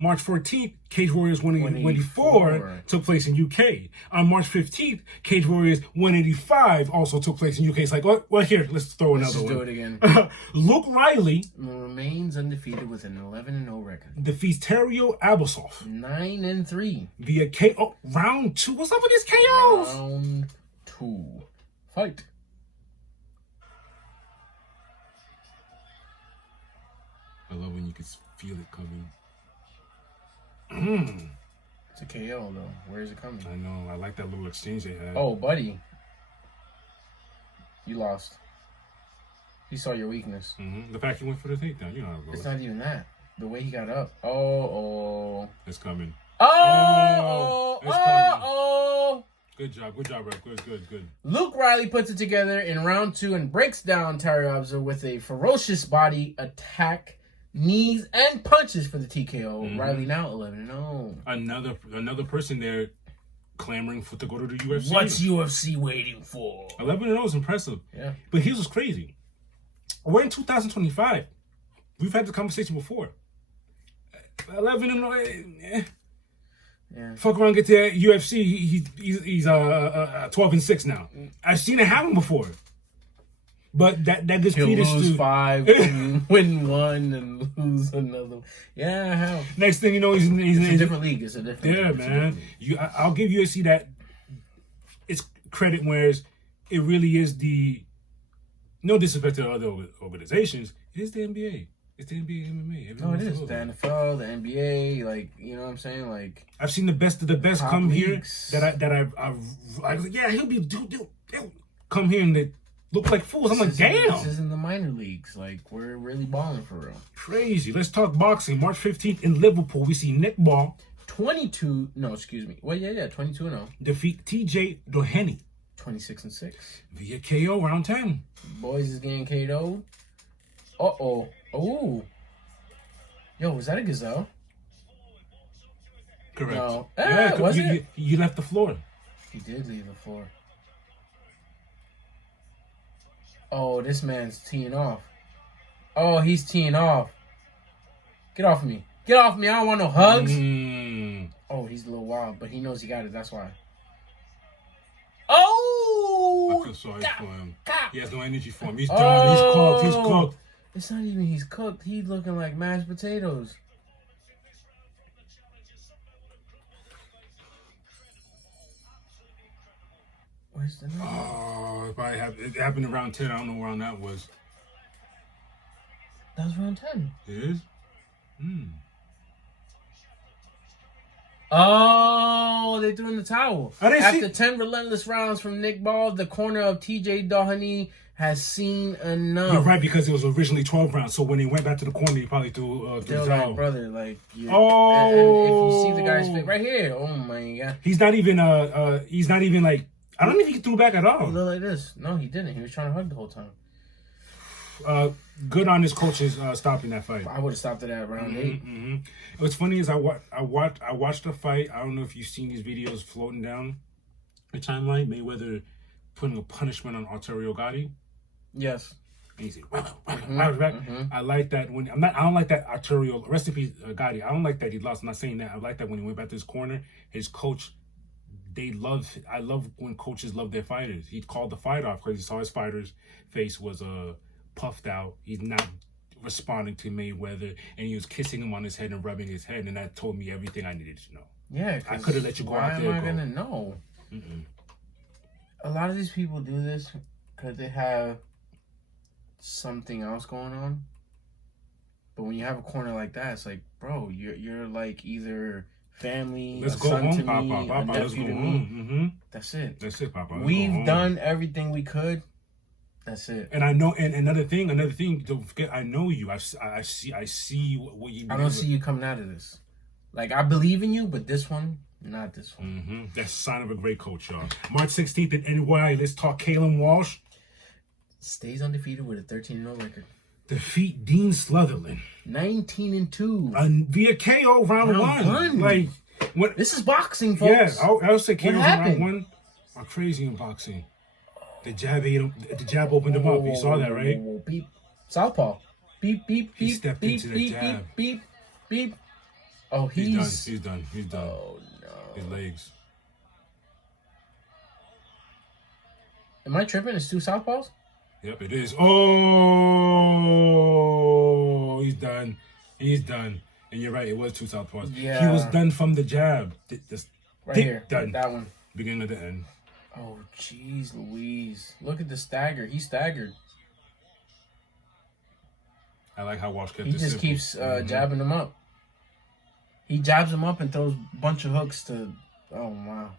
March 14th, Cage Warriors 184 took place in UK. On March 15th, Cage Warriors 185 also took place in UK. It's like, well, here, let's throw another one. Let's do it again. Luke Riley remains undefeated with an 11-0 record. Defeats Terrio Abasov 9-3 via KO. Round 2. What's up with these KOs? Round 2. Fight. I love when you can feel it coming. It's a KO though. Where is it coming? I know. I like that little exchange they had. Oh, buddy. You lost. He saw your weakness. The fact he went for the takedown, you know how it goes. It's not even that. The way he got up. Oh. It's coming. Oh. It's coming. Oh. Good job, bro. Good. Luke Riley puts it together in round 2 and breaks down Terry Abza with a ferocious body attack. Knees and punches for the TKO. Riley now 11-0. Another person there clamoring to go to the UFC. What's UFC waiting for? 11-0 is impressive. Yeah. But here's what's crazy. We're in 2025. We've had this conversation before. 11-0. Yeah. Fuck around, get to UFC. He's 12-6 now. I've seen it happen before. But that gives credence to... He'll lose 5, and win 1, and lose another. Yeah, I have. Next thing you know, he's in a different league. It's a different Yeah, league. man. I'll give UFC that. It's credit, whereas it really is the... No disrespect to other organizations. It is the NBA. It's the NBA MMA. No, it is. The NFL, the NBA, like, you know what I'm saying? Like... I've seen the best of the best come leagues. Here I was like, yeah, he'll be... Dude, come here and they look like fools. I'm like, damn. This is in the minor leagues. Like, we're really balling for real. Crazy. Let's talk boxing. March 15th in Liverpool, we see Nick Ball. 22... No, excuse me. Well, yeah, 22-0. Defeat TJ Doheny. 26-6. Via KO round 10. Boys is getting KO'd. Uh-oh. Oh. Yo, was that a gazelle? Correct. No. Yeah, was it? You left the floor. He did leave the floor. Oh, this man's teeing off. Oh, he's teeing off. Get off of me. Get off of me. I don't want no hugs. Oh, he's a little wild, but he knows he got it. That's why. Oh! I feel sorry for him. He has no energy for him. He's done. He's cooked. It's not even he's cooked. He's looking like mashed potatoes. Where's the number? Oh, it happened around 10. I don't know where on that was. That was round 10. It is? Oh, they threw in the towel. After 10 relentless rounds from Nick Ball, the corner of TJ Doheny has seen enough. You're right, because it was originally 12 rounds. So when he went back to the corner, he probably threw the towel. Like, brother, like, oh, and if you see the guy's face right here, oh my god, he's not even like, I don't think he threw back at all. He looked like this. No, he didn't. He was trying to hug the whole time. Good on his coaches stopping that fight. I would have stopped it at round 8. What's funny is I watched the fight. I don't know if you've seen these videos floating down the timeline. Mayweather putting a punishment on Arturo Gatti. Yes. And he's like, I like that when I don't like that Arturo. Rest in peace, Gatti. I don't like that he lost. I'm not saying that. I like that when he went back to his corner, his coach. I love when coaches love their fighters. He called the fight off because he saw his fighter's face was puffed out. He's not responding to Mayweather, and he was kissing him on his head and rubbing his head, and that told me everything I needed to know. Yeah, I could have let you go out there. Why am I gonna know? A lot of these people do this because they have something else going on. But when you have a corner like that, it's like, bro, you're like either family, let's a go son home, to Papa. me, Papa, a nephew let's go to home. me. That's it. That's it, Papa. We've done everything we could. That's it. And I know, and another thing, don't forget, I know you. I see what you. I don't see you coming out of this. Like, I believe in you, but this one, not this one. Mm-hmm. That's a sign of a great coach, y'all. March 16th at NY. Let's talk Kalen Walsh. Stays undefeated with a 13-0 record. Defeat Dean Sutherland. 19-2. Via KO round one. Like, what? This is boxing, folks. Yeah, I would say KO round 1. I'm crazy in boxing. The jab ate him. The jab opened him up. You saw that, right? Beep. Southpaw. Beep, beep, beep. He stepped beep, into the beep, jab. beep, beep, beep. Oh, He's done. Oh, no. His legs. Am I tripping? It's 2 southpaws? Yep, it is. Oh, he's done. And you're right, it was 2 southpaws. Yeah. He was done from the jab. Right here. Done. That one. Beginning of the end. Oh, jeez Louise. Look at the stagger. He staggered. I like how Walsh kept He this just simple. keeps jabbing him up. He jabs him up and throws a bunch of hooks to... Oh, wow.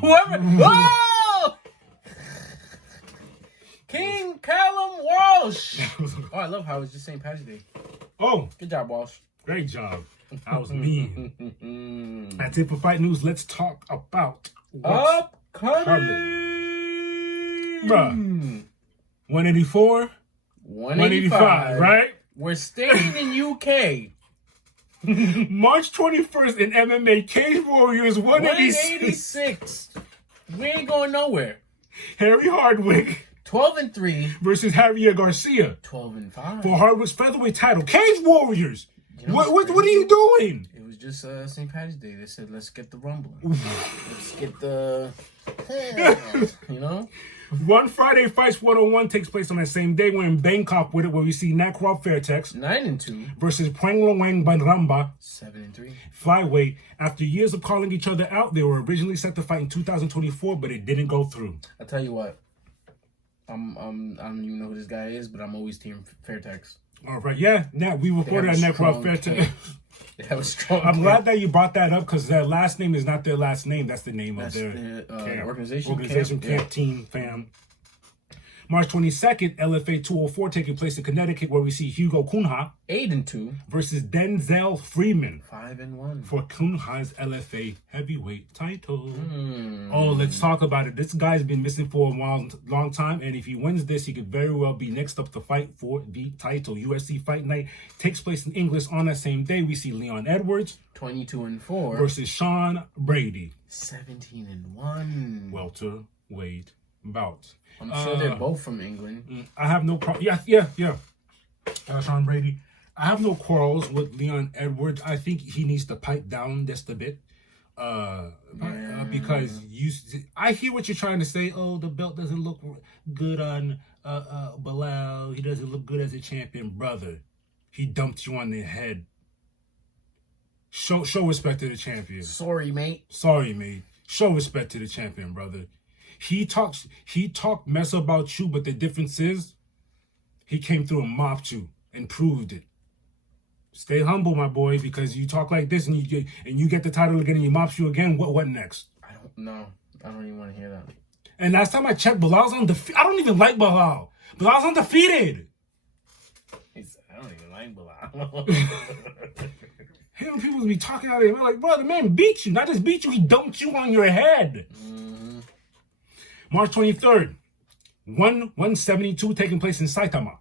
Whoever... Whoa! King Callum Walsh. Oh, I love how it's just St. Patrick's Day. Oh, Good job, Walsh. great job. That was mean. That's it for Fight News. Let's talk about what's Upcoming. Bruh. 184, 185. right? We're staying in UK. March 21st in MMA, Cage Warriors 186. 186. We ain't going nowhere. Harry Hardwick 12-3 versus Javier Garcia 12-5 for Hardwick's featherweight title. Cage Warriors. You know What what's are you doing? It was just St. Patrick's Day. They said, let's get the rumbling. Let's get the... You know? One Friday Fights 101 takes place on that same day. We're in Bangkok with it, where we see Nakrov Fairtex 9-2. versus Prangloang Banramba 7-3. flyweight. After years of calling each other out, they were originally set to fight in 2024, but it didn't go through. I tell you what. I don't even know who this guy is, but I'm always team Fairtex. All right, yeah. Now we reported on Nakrov Fairtex. They have a strong... I'm glad that you brought that up, because their last name is not their last name. That's the name of their camp. Organization camp team, fam. March 22nd, LFA 204 taking place in Connecticut, where we see Hugo Cunha 8-2 versus Denzel Freeman 5-1 for Cunha's LFA heavyweight title. Oh, let's talk about it. This guy's been missing for a long time, and if he wins this, he could very well be next up to fight for the title. UFC Fight Night takes place in English on that same day. We see Leon Edwards 22-4 versus Sean Brady 17-1 welterweight bout. I'm sure they're both from England. I have no problem. Yeah. Sean Brady. I have no quarrels with Leon Edwards. I think he needs to pipe down just a bit. Because I hear what you're trying to say. Oh, the belt doesn't look good on Bilal. He doesn't look good as a champion. Brother, he dumped you on the head. Show respect to the champion. Sorry, mate. Show respect to the champion, brother. He talked mess about you, but the difference is he came through and mopped you and proved it. Stay humble, my boy, because you talk like this and you get the title again and he mops you again. What next? I don't know. I don't even want to hear that. And last time I checked, Bilal's undefeated. I don't even like Bilal. Bilal's undefeated. I don't even like Bilal. Him people be talking out there. We're like, bro, the man beat you. Not just beat you, he dumped you on your head. March 23rd, 172 taking place in Saitama.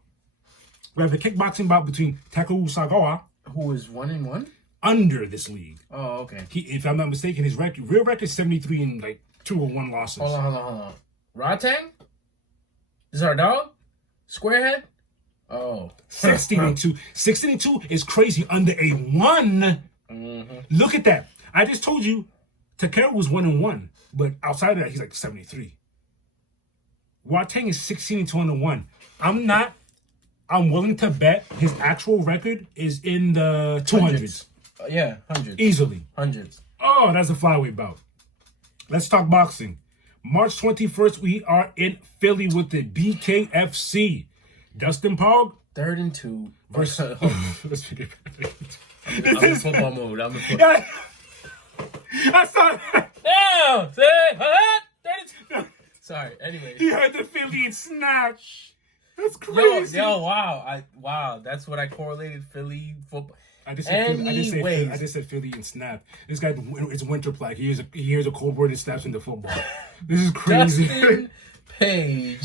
We have a kickboxing bout between Takeru Sagawa, who is 1-1 under this league. Oh, okay. If I'm not mistaken, his real record is 73 and like 2-1 losses. Hold on. Ratang? Is our dog? Squarehead? Oh. 16-2. 16-2 is crazy under a 1. Look at that. I just told you Takeru was 1-1, but outside of that, he's like 73. Watang is 16-2 on the 1. I'm willing to bet his actual record is in the 200s. Yeah, hundreds. Easily. Hundreds. Oh, that's a flyweight bout. Let's talk boxing. March 21st, we are in Philly with the BKFC. Dustin Pog. 3-2. Versus... Let's forget I'm in football mode. I saw that. Yeah, say, 32. Sorry. Anyways. He heard the Philly and snatch. That's crazy. Wow. That's what I correlated Philly football. I just said Philly and snap. This guy, it's winter plague. He hears a cold word and snaps into football. This is crazy. Dustin Page.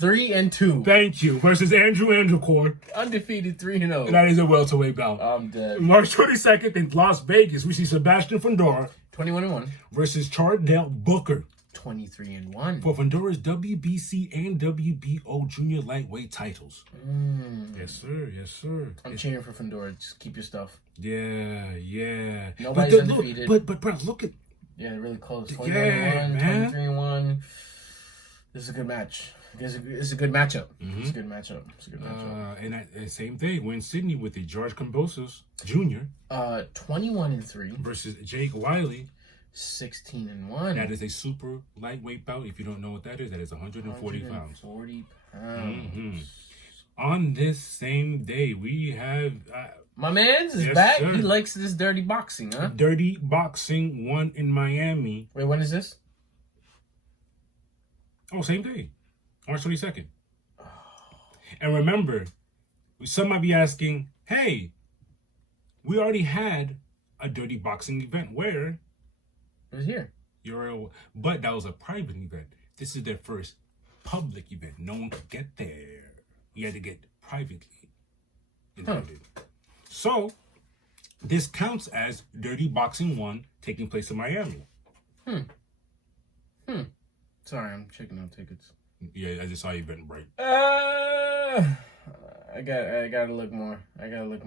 3-2. Thank you. Versus Andrew Core. Undefeated 3-0. That is a welterweight bout. I'm dead. March 22nd in Las Vegas, we see Sebastian Fundora 21-1 versus Chardell Booker 23-1 for Fundora's WBC and WBO junior lightweight titles. Yes, sir. I'm cheering for Fundora. Just keep your stuff. Yeah. Nobody's undefeated. But bro, look at. Yeah, really close. 21-1, man. 23-1. This is a good match. It's a good matchup. It's a good matchup. And same day, we're in Sydney with the George Cambosos Jr. 21-3 versus Jake Wiley. 16-1. That is a super lightweight bout. If you don't know what that is 140 pounds. 140 pounds. On this same day, we have my man's is back. Sir. He likes this dirty boxing, huh? Dirty Boxing 1 in Miami. Wait, when is this? Oh, same day. March 22nd. And remember, some might be asking, hey, we already had a dirty boxing event where it was here. But that was a private event. This is their first public event. No one could get there. You had to get privately invited. So, this counts as Dirty Boxing 1 taking place in Miami. Sorry, I'm checking out tickets. Yeah, I just saw you betting bright. I gotta look more. I gotta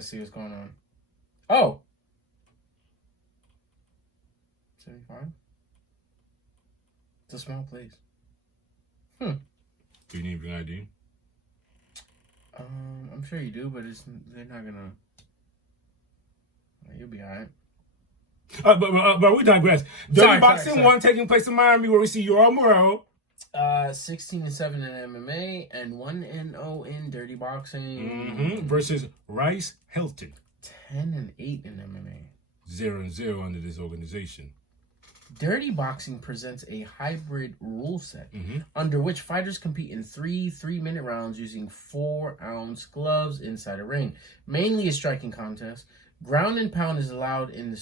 see what's going on. Oh! 75? It's a small place. Do you need an ID? I'm sure you do, but they're not gonna. You'll be alright. But we digress. Dirty Boxing 1 taking place in Miami, where we see Yoel Morel. 16-7 in MMA and 1-0 in Dirty Boxing. Versus Rice Hilton. 10-8 in MMA. 0-0 under this organization. Dirty Boxing presents a hybrid rule set under which fighters compete in 3-minute rounds using 4-ounce gloves inside a ring. Mainly a striking contest. Ground and pound is allowed in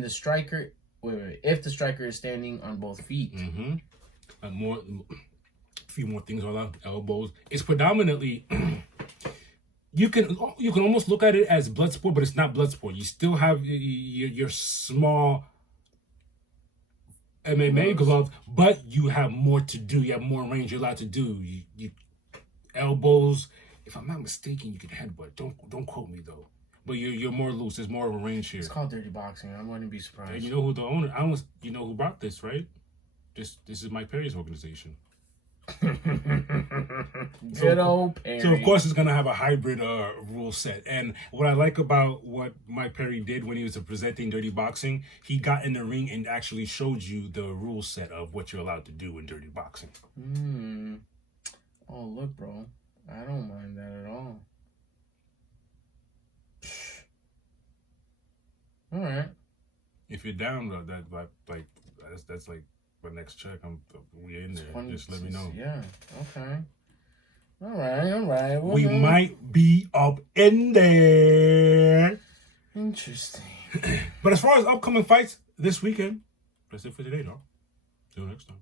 the striker. If the striker is standing on both feet. A few more things allowed. Elbows. It's predominantly. You can almost look at it as blood sport, but it's not blood sport. You still have your small MMA glove, but you have more to do. You have more range you're allowed to do. You elbows. If I'm not mistaken, you can headbutt. Don't quote me though. But you're more loose. There's more of a range here. It's called Dirty Boxing. I wouldn't be surprised. And you know who the owner? You know who brought this, right? This is Mike Perry's organization. Good old Perry. So of course it's gonna have a hybrid rule set. And what I like about what Mike Perry did when he was presenting Dirty Boxing, he got in the ring and actually showed you the rule set of what you're allowed to do in Dirty Boxing. Oh look, bro, I don't mind that at all. All right. If you're down, that's like my next check. We in there. Just let me know. Yeah. Okay. All right. We might be up in there. Interesting. But as far as upcoming fights this weekend, that's it for today, dog. See you next time.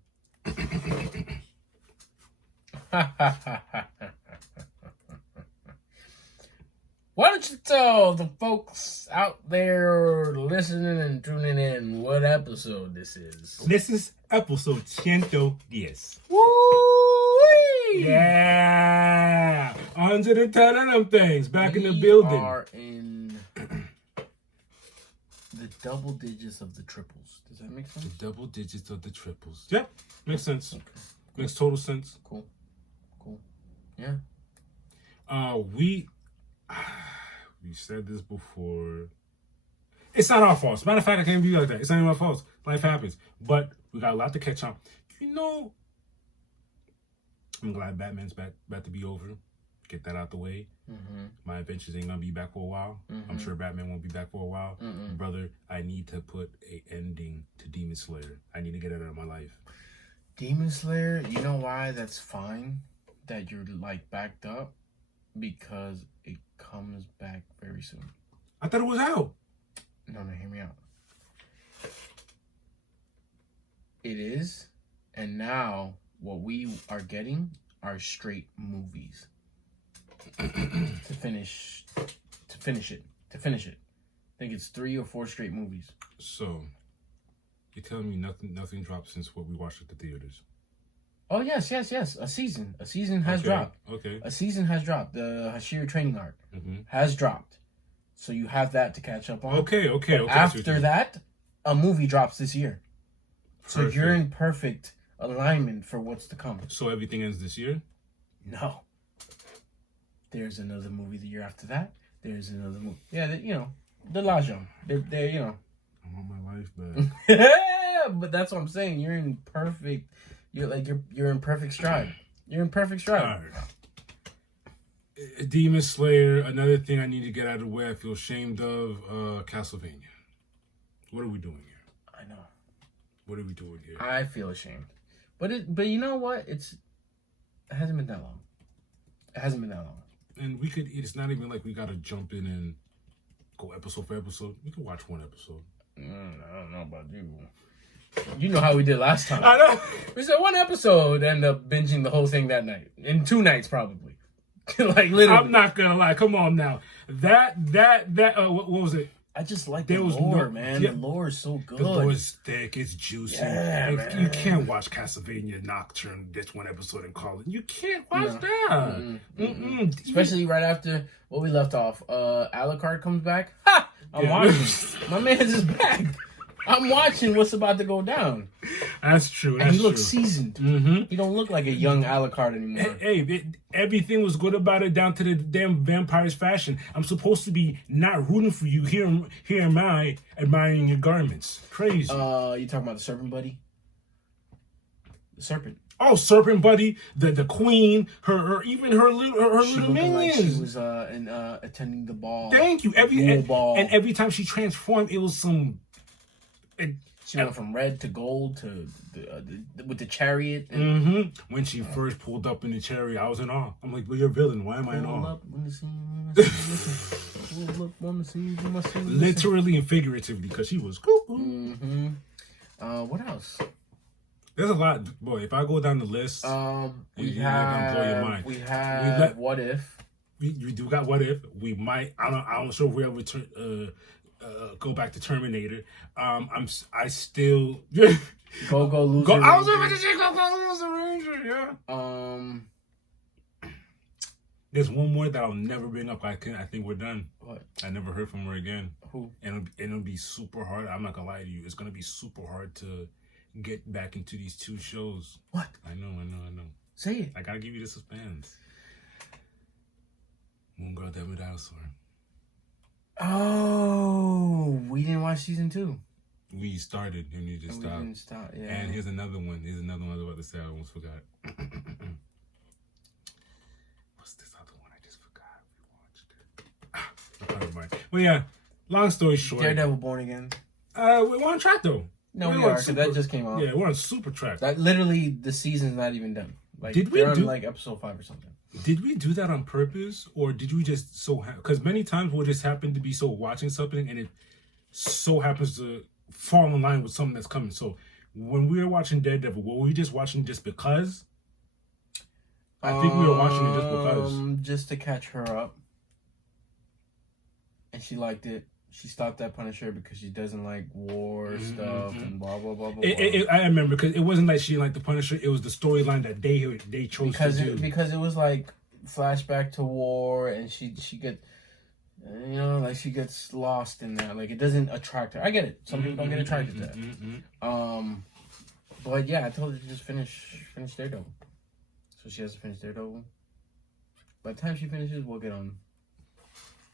Why don't you tell the folks out there listening and tuning in what episode this is? This is episode Ciento, Diez. Woo-wee! Yeah! 110 of them things back in the building. We are in the double digits of the triples. Does that make sense? The double digits of the triples. Yep. Makes sense. Okay. Makes total sense. Cool. Yeah. We said this before. It's not our fault. As a matter of fact, I can't be like that. It's not even our fault. Life happens. But we got a lot to catch up. You know, I'm glad Batman's back to be over. get that out the way. Mm-hmm. My Adventures ain't gonna be back for a while. Mm-hmm. I'm sure Batman won't be back for a while. Mm-mm. Brother, I need to put a ending to Demon Slayer. I need to get it out of my life. Demon Slayer, you know why that's fine that you're like backed up? Because it comes back very soon. I thought it was out. No, hear me out. It is, and now what we are getting are straight movies to finish it. I think it's 3 or 4 straight movies. So, you're telling me nothing dropped since what we watched at the theaters? Oh yes. A season has dropped. Okay. A season has dropped. The Hashira training arc has dropped. So you have that to catch up on. Okay. After that, a movie drops this year. Perfect. So you're in perfect alignment for what's to come. So everything ends this year? No. There's another movie the year after that. There's another movie. Yeah, the Lajong. They're I want my life back. But that's what I'm saying. You're in perfect. You're in perfect stride. You're in perfect stride. All right. Demon Slayer. Another thing I need to get out of the way. I feel ashamed of. Castlevania. What are we doing here? I know. What are we doing here? I feel ashamed. But you know what? It hasn't been that long. It hasn't been that long. And it's not even like we gotta jump in and go episode for episode. We can watch one episode. I don't know about you. You know how we did last time. I know. We said one episode, end up binging the whole thing that night. In 2 nights, probably. Like, literally. I'm not gonna lie. Come on now. What was it? I just like the lore, man. Yeah, the lore is so good. The lore is thick. It's juicy. Yeah, man. You can't watch Castlevania Nocturne this one episode and call it. You can't watch that. Especially right after what we left off. Alucard comes back. Ha! I'm watching. My man's is back. I'm watching what's about to go down. That's true. And he looks seasoned. Mm-hmm. He don't look like a young Alucard anymore. Everything was good about it down to the damn vampire's fashion. I'm supposed to be not rooting for you. Here am I admiring your garments. Crazy. You talking about the serpent buddy? The serpent. Oh, serpent buddy, the queen, her little minions. Like she was attending the ball. Thank you. Every time she transformed, it was some. She went from red to gold to with the chariot. When she first pulled up in the chariot, I was in awe. I'm like, well, you're a villain. Why am I in awe? Literally and figuratively, because she was cool. What else? There's a lot, boy. If I go down the list, we you're gonna blow your mind. We have What If. We do got What If. We might. I'm not sure if we'll ever go back to Terminator. I still Go Loser. I was about to say Go Loser Ranger. Yeah. There's one more that I'll never bring up. I think we're done. What? I never heard from her again. Who? And it'll be super hard. I'm not gonna lie to you. It's gonna be super hard to get back into these 2 shows. What? I know. Say it. I gotta give you the suspense. Moon Girl, Devil Dinosaur. Oh, we didn't watch season 2. We started and we just stopped. We didn't stop. Yeah. And here's another one. I was about to say. I almost forgot. What's this other one? I just forgot. We watched it. Never mind. Well, yeah. Long story short. Daredevil Born Again. We're on track though. No, we are, because that just came out. Yeah, we're on super track. That literally, the season's not even done. Like, did we on like episode 5 or something. Did we do that on purpose, or did we just because many times we'll just happen to be watching something and it so happens to fall in line with something that's coming. So when we were watching Daredevil, were we just watching just because? I think we were watching it just because. Just to catch her up. And she liked it. She stopped that Punisher because she doesn't like war stuff and blah, blah, blah, blah, blah. I remember, because it wasn't like she didn't like the Punisher. It was the storyline that they chose to do. Because it was like flashback to war, and she gets, like she gets lost in that. Like, it doesn't attract her. I get it. Some people don't get attracted to that. But yeah, I told her to just finish Daredevil. So she has to finish Daredevil. By the time she finishes, we'll get on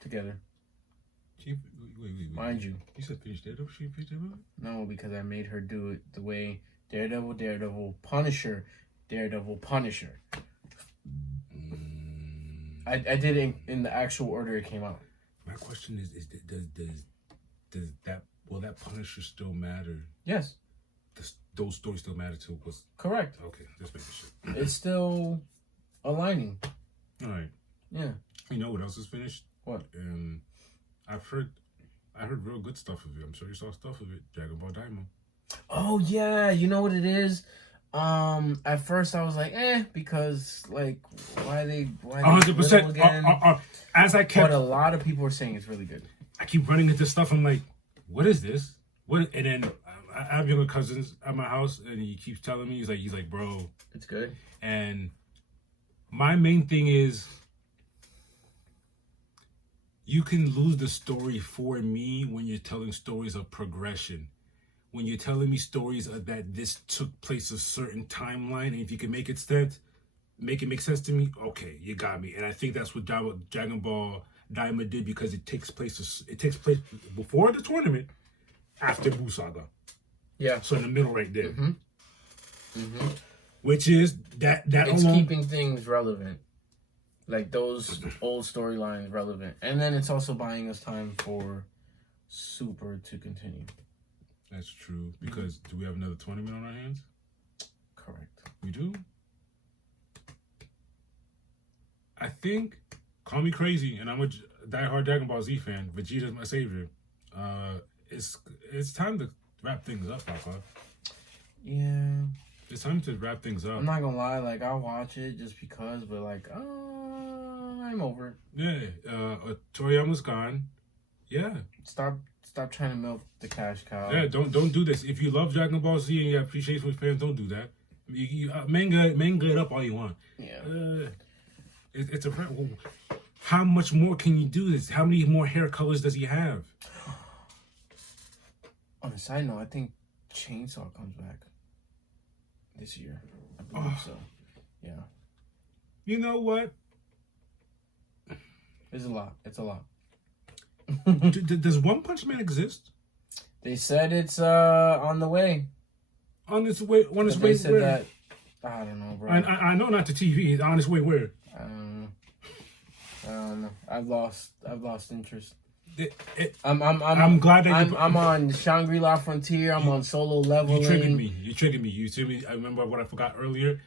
together. Wait. Mind you. You said finish Daredevil? She finished Daredevil? No, because I made her do it the way Daredevil, Punisher, Daredevil, Punisher. I did it in the actual order it came out. My question is does that will that Punisher still matter? Yes. Those stories still matter too. Correct. Okay, just making sure. It's still aligning. All right. Yeah. You know what else is finished? What? I heard real good stuff of it. I'm sure you saw stuff of it. Dragon Ball Daima. Oh yeah, you know what it is? At first I was like, because like why they 100%. again? As I kept, but a lot of people are saying it's really good. I keep running into stuff. I'm like, what is this? What? And then I have younger cousins at my house, and he keeps telling me, he's like, bro, it's good. And my main thing is, you can lose the story for me when you're telling stories of progression. When you're telling me stories of that this took place a certain timeline, and if you can make it make sense to me, okay, you got me. And I think that's what Dragon Ball Daima did, because it takes place before the tournament, after Buu Saga. Yeah. So in the middle right there. Mm-hmm. Mm-hmm. Which is that it's alone, keeping things relevant. Like those old storylines relevant. And then it's also buying us time for Super to continue. That's true. Because do we have another tournament on our hands? Correct. We do? I think, call me crazy, and I'm a diehard Dragon Ball Z fan. Vegeta's my savior. It's time to wrap things up, Papa. Yeah. It's time to wrap things up. I'm not gonna lie, like I'll watch it just because, but like, I'm over it. Yeah. Toriyama's gone. Yeah. Stop trying to milk the cash cow. Yeah. Don't do this. If you love Dragon Ball Z and you have appreciation for fans, don't do that. Manga it up all you want. Yeah. It's a. How much more can you do this? How many more hair colors does he have? On a side note, I think Chainsaw comes back this year. I believe so. Yeah. You know what? It's a lot. It's a lot. Does One Punch Man exist? They said it's on the way. On its way. On its way. They said where? that. I don't know, bro. I know not the TV. On its way where? I don't know. I've lost interest. I'm glad that I'm on Shangri-La Frontier. I'm on Solo Leveling. You triggered me. You triggered me. I remember what I forgot earlier.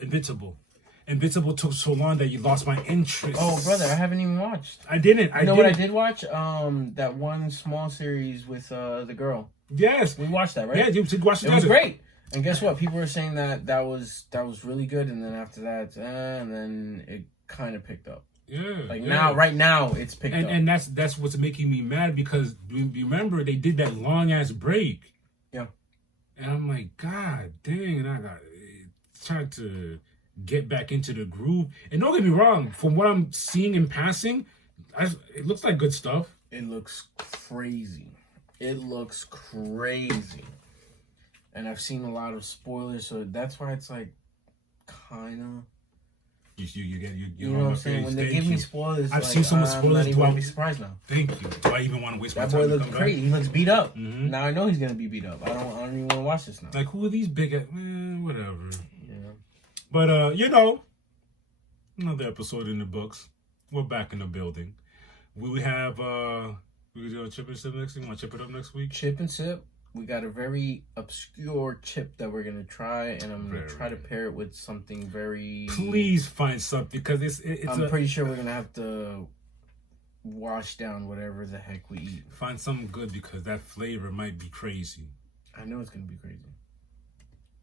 Invincible. Invincible took so long that you lost my interest. Oh, brother, I haven't even watched. I didn't. You know what I did watch? That one small series with the girl. Yes, we watched that, right? Yeah, you watched it. It was great. And guess what? People were saying that was really good, and then after that, and then it kind of picked up. Yeah. Now, right now, it's picked up. And that's what's making me mad, because remember they did that long ass break. Yeah. And I'm like, God dang, and I got trying to get back into the groove. And don't get me wrong, from what I'm seeing in passing, it looks like good stuff. It looks crazy. And I've seen a lot of spoilers, so that's why it's like, kind of. You know what I'm saying? When they give me spoilers, I've seen some spoilers. I'm not even gonna be surprised now. Thank you. Do I even want to waste my time? That boy looks crazy. He looks beat up. Mm-hmm. Now I know he's gonna be beat up. I don't even want to watch this now. Like, who are these big? Whatever. Yeah. But another episode in the books. We're back in the building. We have we're gonna chip and sip next week. Want to chip it up next week? Chip and sip. We got a very obscure chip that we're gonna try, and I'm gonna try to pair it with something very. Please find something, because it's. I'm pretty sure we're gonna have to wash down whatever the heck we eat. Find something good, because that flavor might be crazy. I know it's gonna be crazy.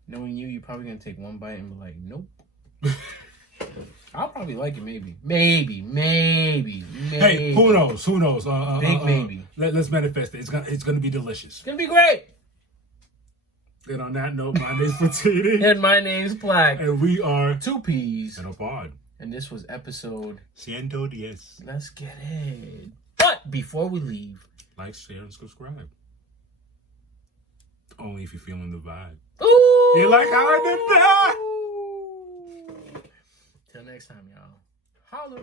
Knowing you're probably gonna take one bite and be like, nope. I'll probably like it, maybe. Hey, who knows? Big maybe. Let's manifest it. It's gonna be delicious. It's gonna be great. And on that note, my name's Patini. And my name's Black. And we are Two Peas. And a pod. And this was episode Ciento, Diez. Let's get it. But before we leave, like, share, and subscribe. Only if you're feeling the vibe. Ooh. You like how I did that? Till next time, y'all. Holla.